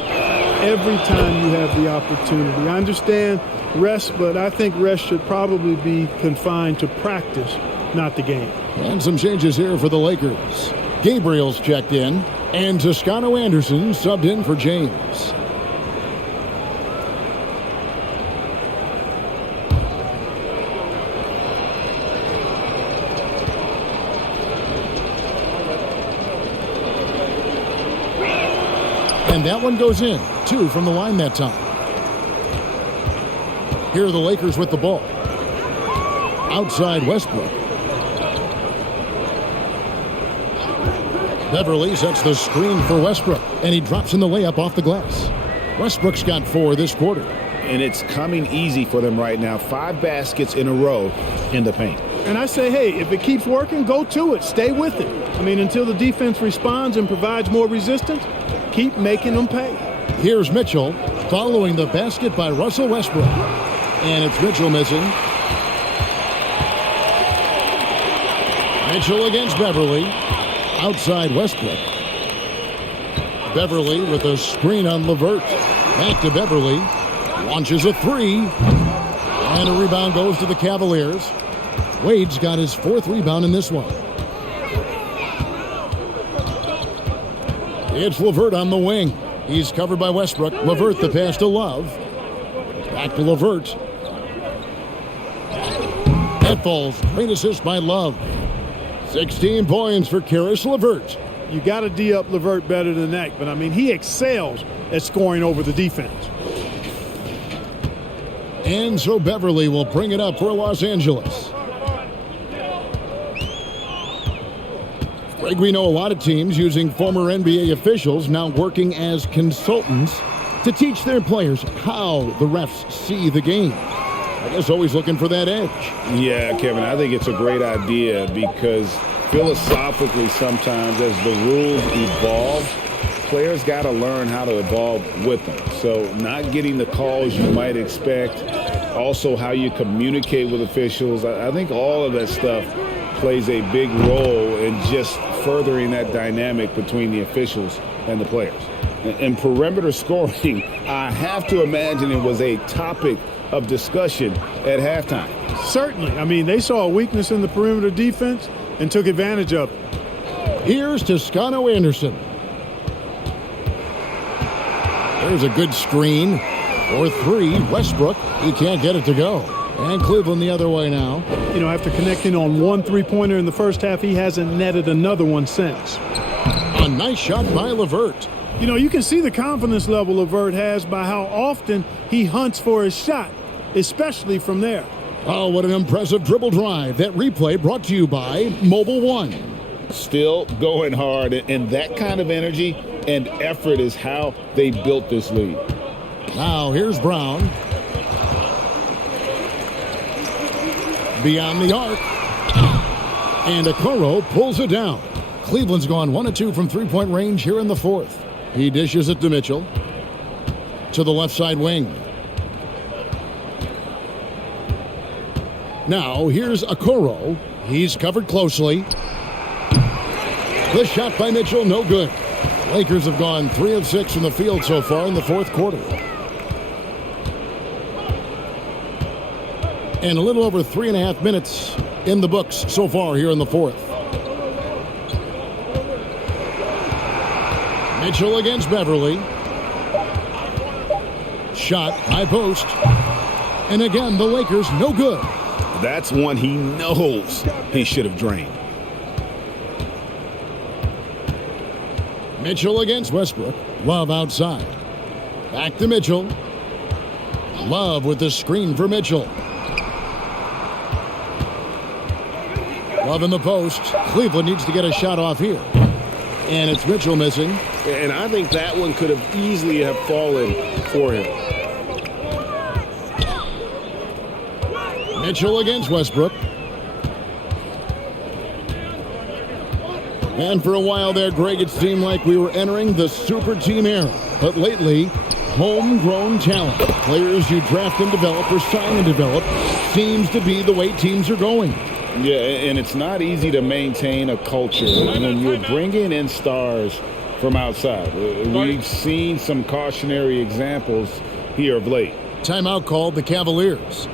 every time you have the opportunity. I understand rest, but I think rest should probably be confined to practice, not the game. And some changes here for the Lakers. Gabriel's checked in, and Toscano Anderson subbed in for James. And that one goes in. 2 from the line that time. Here are the Lakers with the ball. Outside Westbrook. Beverly sets the screen for Westbrook, and he drops in the layup off the glass. Westbrook's got 4 this quarter. And it's coming easy for them right now. 5 baskets in a row in the paint. And I say, hey, if it keeps working, go to it. Stay with it. I mean, until the defense responds and provides more resistance, keep making them pay. Here's Mitchell following the basket by Russell Westbrook. And it's Mitchell missing. Mitchell against Beverly. Outside Westbrook. Beverly with a screen on LeVert. Back to Beverly. Launches a 3. And a rebound goes to the Cavaliers. Wade's got his 4th rebound in this one. It's LeVert on the wing. He's covered by Westbrook. LeVert the pass to Love. Back to LeVert. That falls. Great assist by Love. 16 points for Karis LeVert. You got to D up LeVert better than that. But, I mean, he excels at scoring over the defense. And so Beverly will bring it up for Los Angeles. Greg, we know a lot of teams using former NBA officials now working as consultants to teach their players how the refs see the game. I guess always looking for that edge. Yeah, Kevin, I think it's a great idea because philosophically sometimes as the rules evolve, players got to learn how to evolve with them. So not getting the calls you might expect, also how you communicate with officials. I think all of that stuff plays a big role in just furthering that dynamic between the officials and the players. And perimeter scoring, I have to imagine it was a topic of discussion at halftime. Certainly. I mean, they saw a weakness in the perimeter defense and took advantage of it. Here's Toscano Anderson. There's a good screen for 3. Westbrook, he can't get it to go. And Cleveland the other way now. You know, after connecting on 1 3-pointer in the first half, he hasn't netted another one since. A nice shot by LeVert. You know, you can see the confidence level LeVert has by how often he hunts for his shot, especially from there. Oh, what an impressive dribble drive. That replay brought to you by Mobile One. Still going hard, and that kind of energy and effort is how they built this lead. Now here's Brown. Beyond the arc. And Okoro pulls it down. Cleveland's gone 1 of 2 from 3-point range here in the 4th. He dishes it to Mitchell. To the left side wing. Now here's Okoro. He's covered closely. The shot by Mitchell, no good. Lakers have gone 3 of 6 from the field so far in the 4th quarter. And a little over 3.5 minutes in the books so far here in the 4th. Mitchell against Beverly. Shot, high post. And again, the Lakers, no good. That's one he knows he should have drained. Mitchell against Westbrook. Love outside. Back to Mitchell. Love with the screen for Mitchell. Love in the post. Cleveland needs to get a shot off here. And it's Mitchell missing. And I think that one could have easily have fallen for him. Mitchell against Westbrook. And for a while there, Greg, it seemed like we were entering the super team era. But lately, homegrown talent, players you draft and develop or sign and develop, seems to be the way teams are going. Yeah, and it's not easy to maintain a culture when you're bringing in stars from outside. We've seen some cautionary examples here of late. Timeout called the Cavaliers.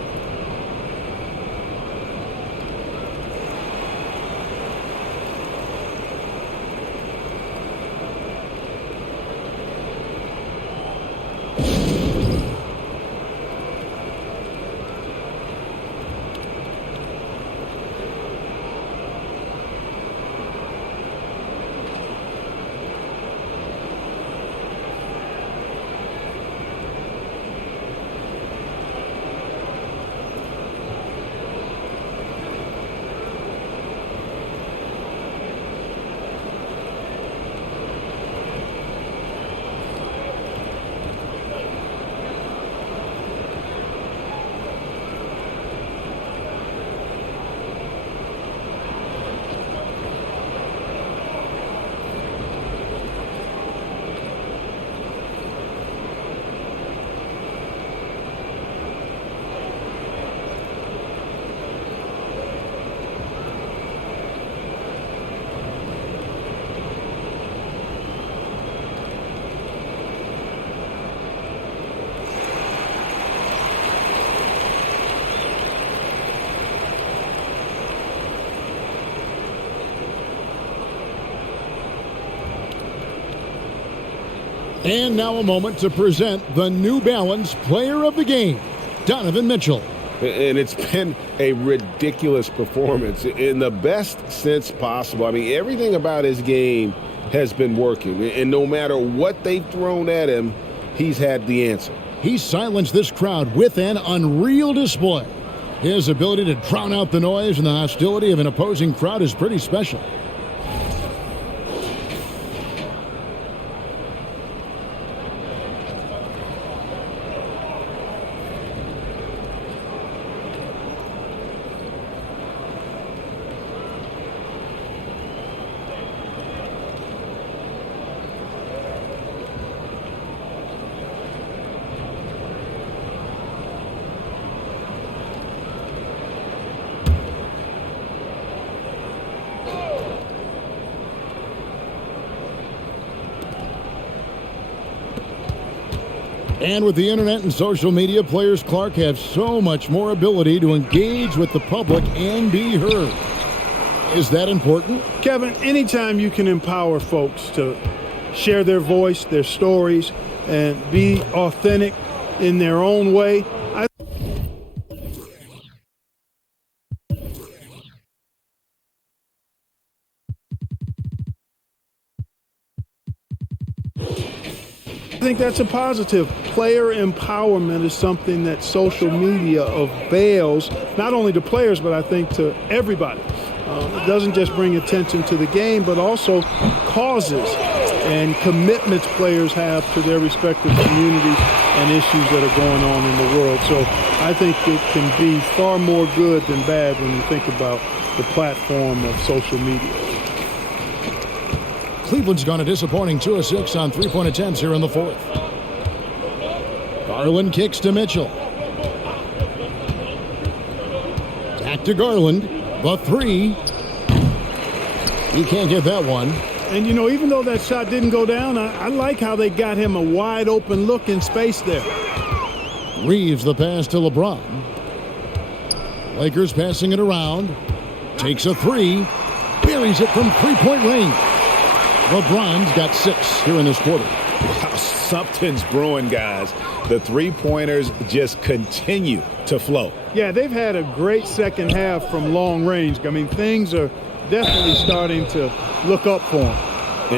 And now a moment to present the New Balance Player of the Game, Donovan Mitchell. And it's been a ridiculous performance in the best sense possible. I mean, everything about his game has been working. And no matter what they've thrown at him, he's had the answer. He silenced this crowd with an unreal display. His ability to drown out the noise and the hostility of an opposing crowd is pretty special. And with the internet and social media, players Clark have so much more ability to engage with the public and be heard. Is that important? Kevin, anytime you can empower folks to share their voice, their stories, and be authentic in their own way, I think that's a positive. Player empowerment is something that social media avails, not only to players, but I think to everybody. It doesn't just bring attention to the game, but also causes and commitments players have to their respective communities and issues that are going on in the world. So I think it can be far more good than bad when you think about the platform of social media. Cleveland's gone a disappointing 2 of 6 on three-point attempts here in the fourth. Garland kicks to Mitchell. Back to Garland. The three. He can't get that one. And, you know, even though that shot didn't go down, I like how they got him a wide open look in space there. Reeves the pass to LeBron. Lakers passing it around. Takes a three. Buries it from three-point range. LeBron's got 6 here in this quarter. Wow, something's brewing, guys. The three-pointers just continue to flow. Yeah, they've had a great second half from long range. I mean, things are definitely starting to look up for him.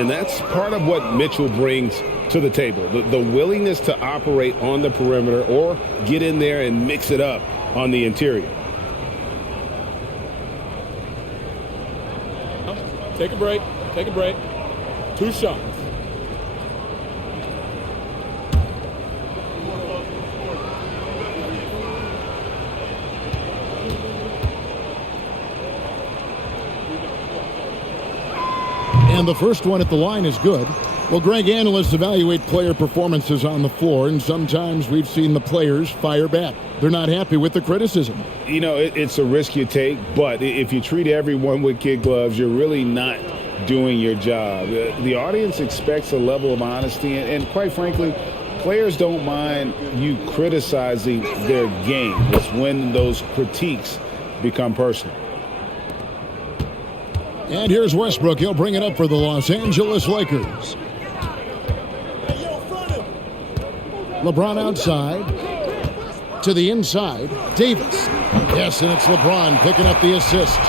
And that's part of what Mitchell brings to the table, the willingness to operate on the perimeter or get in there and mix it up on the interior. Take a break. Take a break. 2 shots. And the first one at the line is good. Well, Greg, analysts evaluate player performances on the floor, and sometimes we've seen the players fire back. They're not happy with the criticism. You know, it's a risk you take, but if you treat everyone with kid gloves, you're really not doing your job. The audience expects a level of honesty, and quite frankly, players don't mind you criticizing their game. It's when those critiques become personal. And here's Westbrook. He'll bring it up for the Los Angeles Lakers. LeBron outside. To the inside. Davis. Yes, and it's LeBron picking up the assist.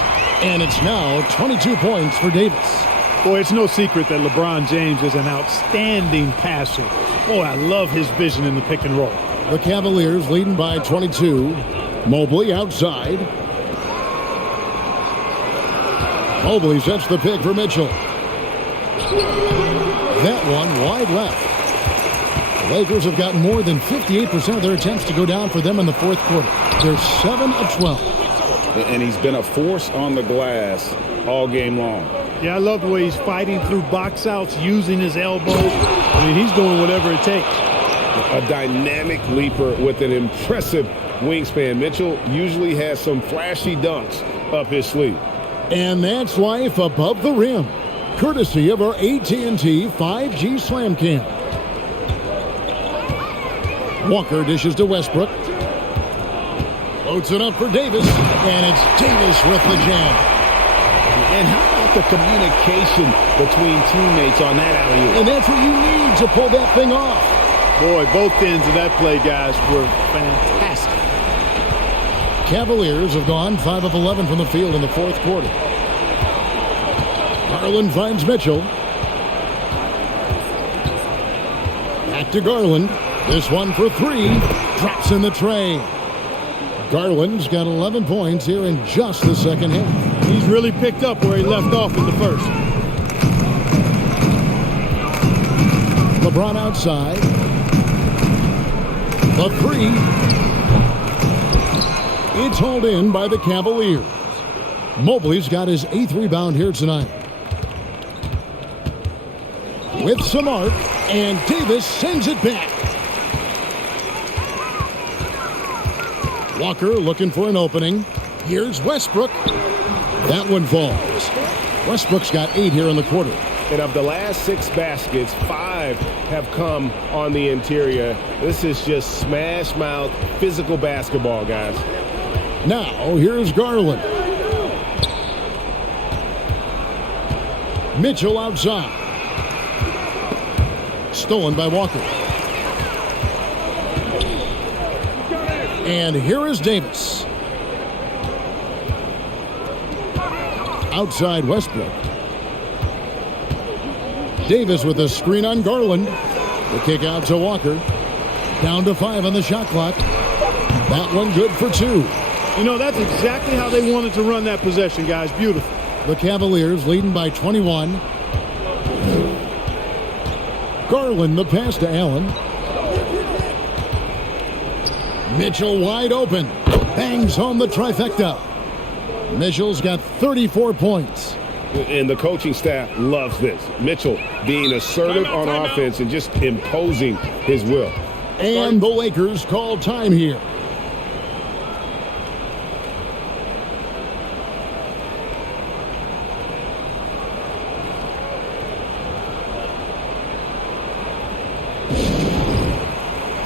And it's now 22 points for Davis. Boy, it's no secret that LeBron James is an outstanding passer. Boy, I love his vision in the pick and roll. The Cavaliers leading by 22. Mobley outside. Mobley sets the pick for Mitchell. That one wide left. The Lakers have gotten more than 58% of their attempts to go down for them in the fourth quarter. They're 7 of 12. And he's been a force on the glass all game long. Yeah, I love the way he's fighting through box outs, using his elbows. I mean, he's doing whatever it takes. A dynamic leaper with an impressive wingspan. Mitchell usually has some flashy dunks up his sleeve. And that's life above the rim, courtesy of our AT&T 5G Slam Cam. Walker dishes to Westbrook. Floats it up for Davis, and it's Davis with the jam. And how about about the communication between teammates on that alley-oop? And that's what you need to pull that thing off. Boy, both ends of that play, guys, were fantastic. Cavaliers have gone 5 of 11 from the field in the fourth quarter. Garland finds Mitchell. Back to Garland. This one for 3. Drops in the tray. Garland's got 11 points here in just the second half. He's really picked up where he left off in the first. LeBron outside. The 3. It's hauled in by the Cavaliers. Mobley's got his 8th rebound here tonight. With some arc, and Davis sends it back. Walker looking for an opening. Here's Westbrook. That one falls. Westbrook's got 8 here in the quarter. And of the last 6 baskets, 5 have come on the interior. This is just smash mouth, physical basketball, guys. Now, here's Garland. Mitchell outside. Stolen by Walker. And here is Davis. Outside Westbrook. Davis with a screen on Garland. The kick out to Walker. Down to 5 on the shot clock. That one good for 2. You know, that's exactly how they wanted to run that possession, guys. Beautiful. The Cavaliers leading by 21. Garland the pass to Allen. Mitchell wide open. Bangs home the trifecta. Mitchell's got 34 points. And the coaching staff loves this. Mitchell being assertive on offense and just imposing his will. And the Lakers call time here.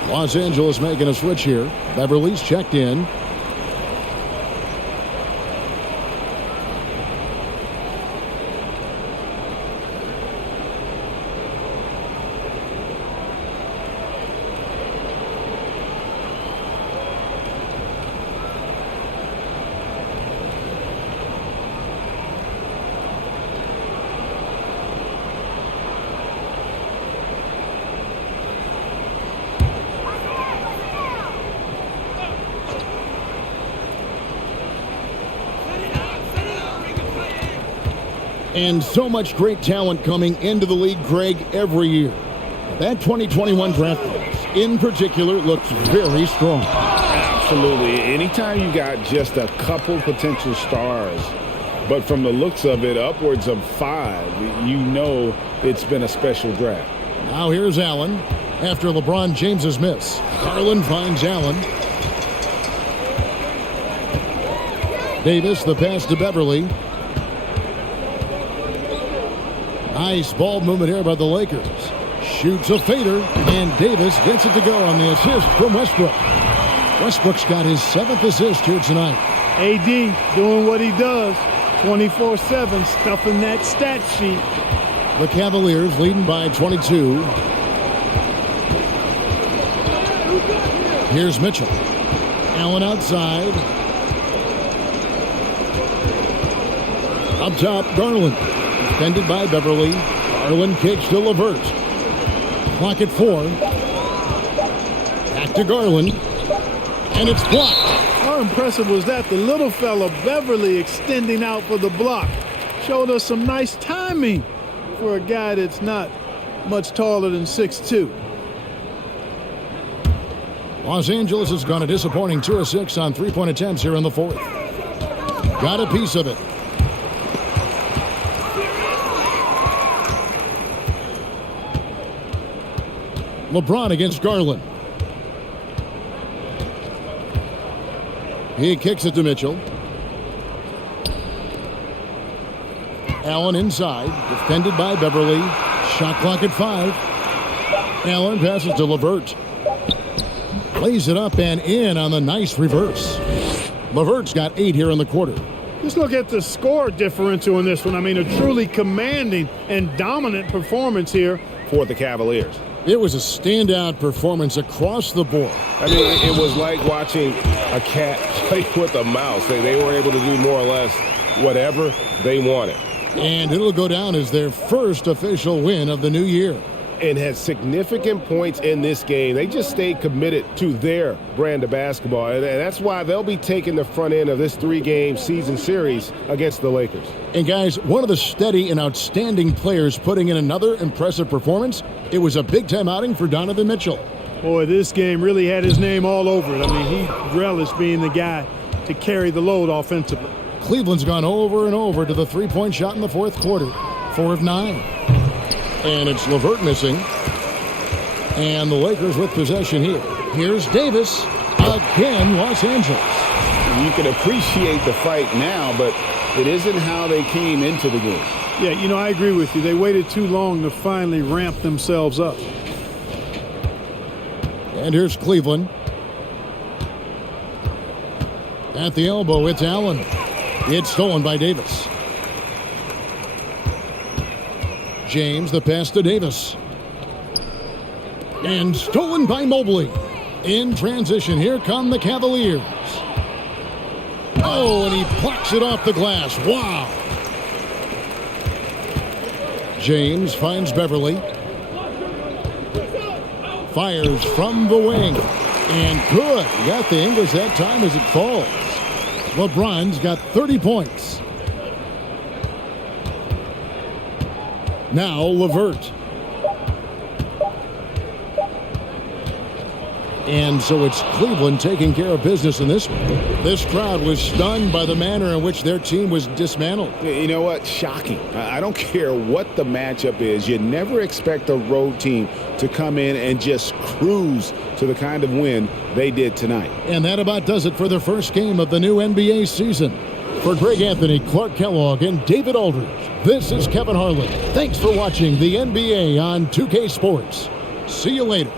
Los Angeles making a switch here. Beverly's checked in. And so much great talent coming into the league, Greg, every year. That 2021 draft class, in particular, looks very strong. Absolutely. Anytime you got just a couple potential stars, but from the looks of it, upwards of 5, you know it's been a special draft. Now here's Allen after LeBron James's miss. Garland finds Allen. Davis, the pass to Beverly. Nice ball movement here by the Lakers. Shoots a fader, and Davis gets it to go on the assist from Westbrook. Westbrook's got his 7th assist here tonight. AD doing what he does, 24/7, stuffing that stat sheet. The Cavaliers leading by 22. Here's Mitchell. Allen outside. Up top, Garland. Defended by Beverly. Garland kicks to LeVert. Clock at 4. Back to Garland. And it's blocked. How impressive was that? The little fella, Beverly, extending out for the block. Showed us some nice timing for a guy that's not much taller than 6'2". Los Angeles has gone a disappointing 2 of 6 on 3-point attempts here in the fourth. Got a piece of it. LeBron against Garland. He kicks it to Mitchell. Allen inside, defended by Beverly. Shot clock at 5. Allen passes to LeVert. Lays it up and in on the nice reverse. LeVert's got 8 here in the quarter. Just look at the score differential in this one. I mean, a truly commanding and dominant performance here for the Cavaliers. It was a standout performance across the board. I mean, it was like watching a cat play with a mouse. They were able to do more or less whatever they wanted. And it'll go down as their first official win of the new year. And had significant points in this game. They just stayed committed to their brand of basketball. And that's why they'll be taking the front end of this 3-game season series against the Lakers. And guys, one of the steady and outstanding players putting in another impressive performance, it was a big-time outing for Donovan Mitchell. Boy, this game really had his name all over it. I mean, he relished being the guy to carry the load offensively. Cleveland's gone over and over to the three-point shot in the fourth quarter. 4 of 9. And it's LeVert missing. And the Lakers with possession here. Here's Davis. Again, Los Angeles. You can appreciate the fight now, but it isn't how they came into the game. Yeah, you know, I agree with you. They waited too long to finally ramp themselves up. And here's Cleveland. At the elbow, it's Allen. It's stolen by Davis. James, the pass to Davis. And stolen by Mobley. In transition, here come the Cavaliers. Oh, and he plucks it off the glass. Wow. James finds Beverly. Fires from the wing. And good. Got the English that time as it falls. LeBron's got 30 points. Now LeVert. And so it's Cleveland taking care of business in this one. This crowd was stunned by the manner in which their team was dismantled. You know what? Shocking. I don't care what the matchup is. You never expect a road team to come in and just cruise to the kind of win they did tonight. And that about does it for the first game of the new NBA season. For Greg Anthony, Clark Kellogg, and David Aldridge, this is Kevin Harlan. Thanks for watching the NBA on 2K Sports. See you later.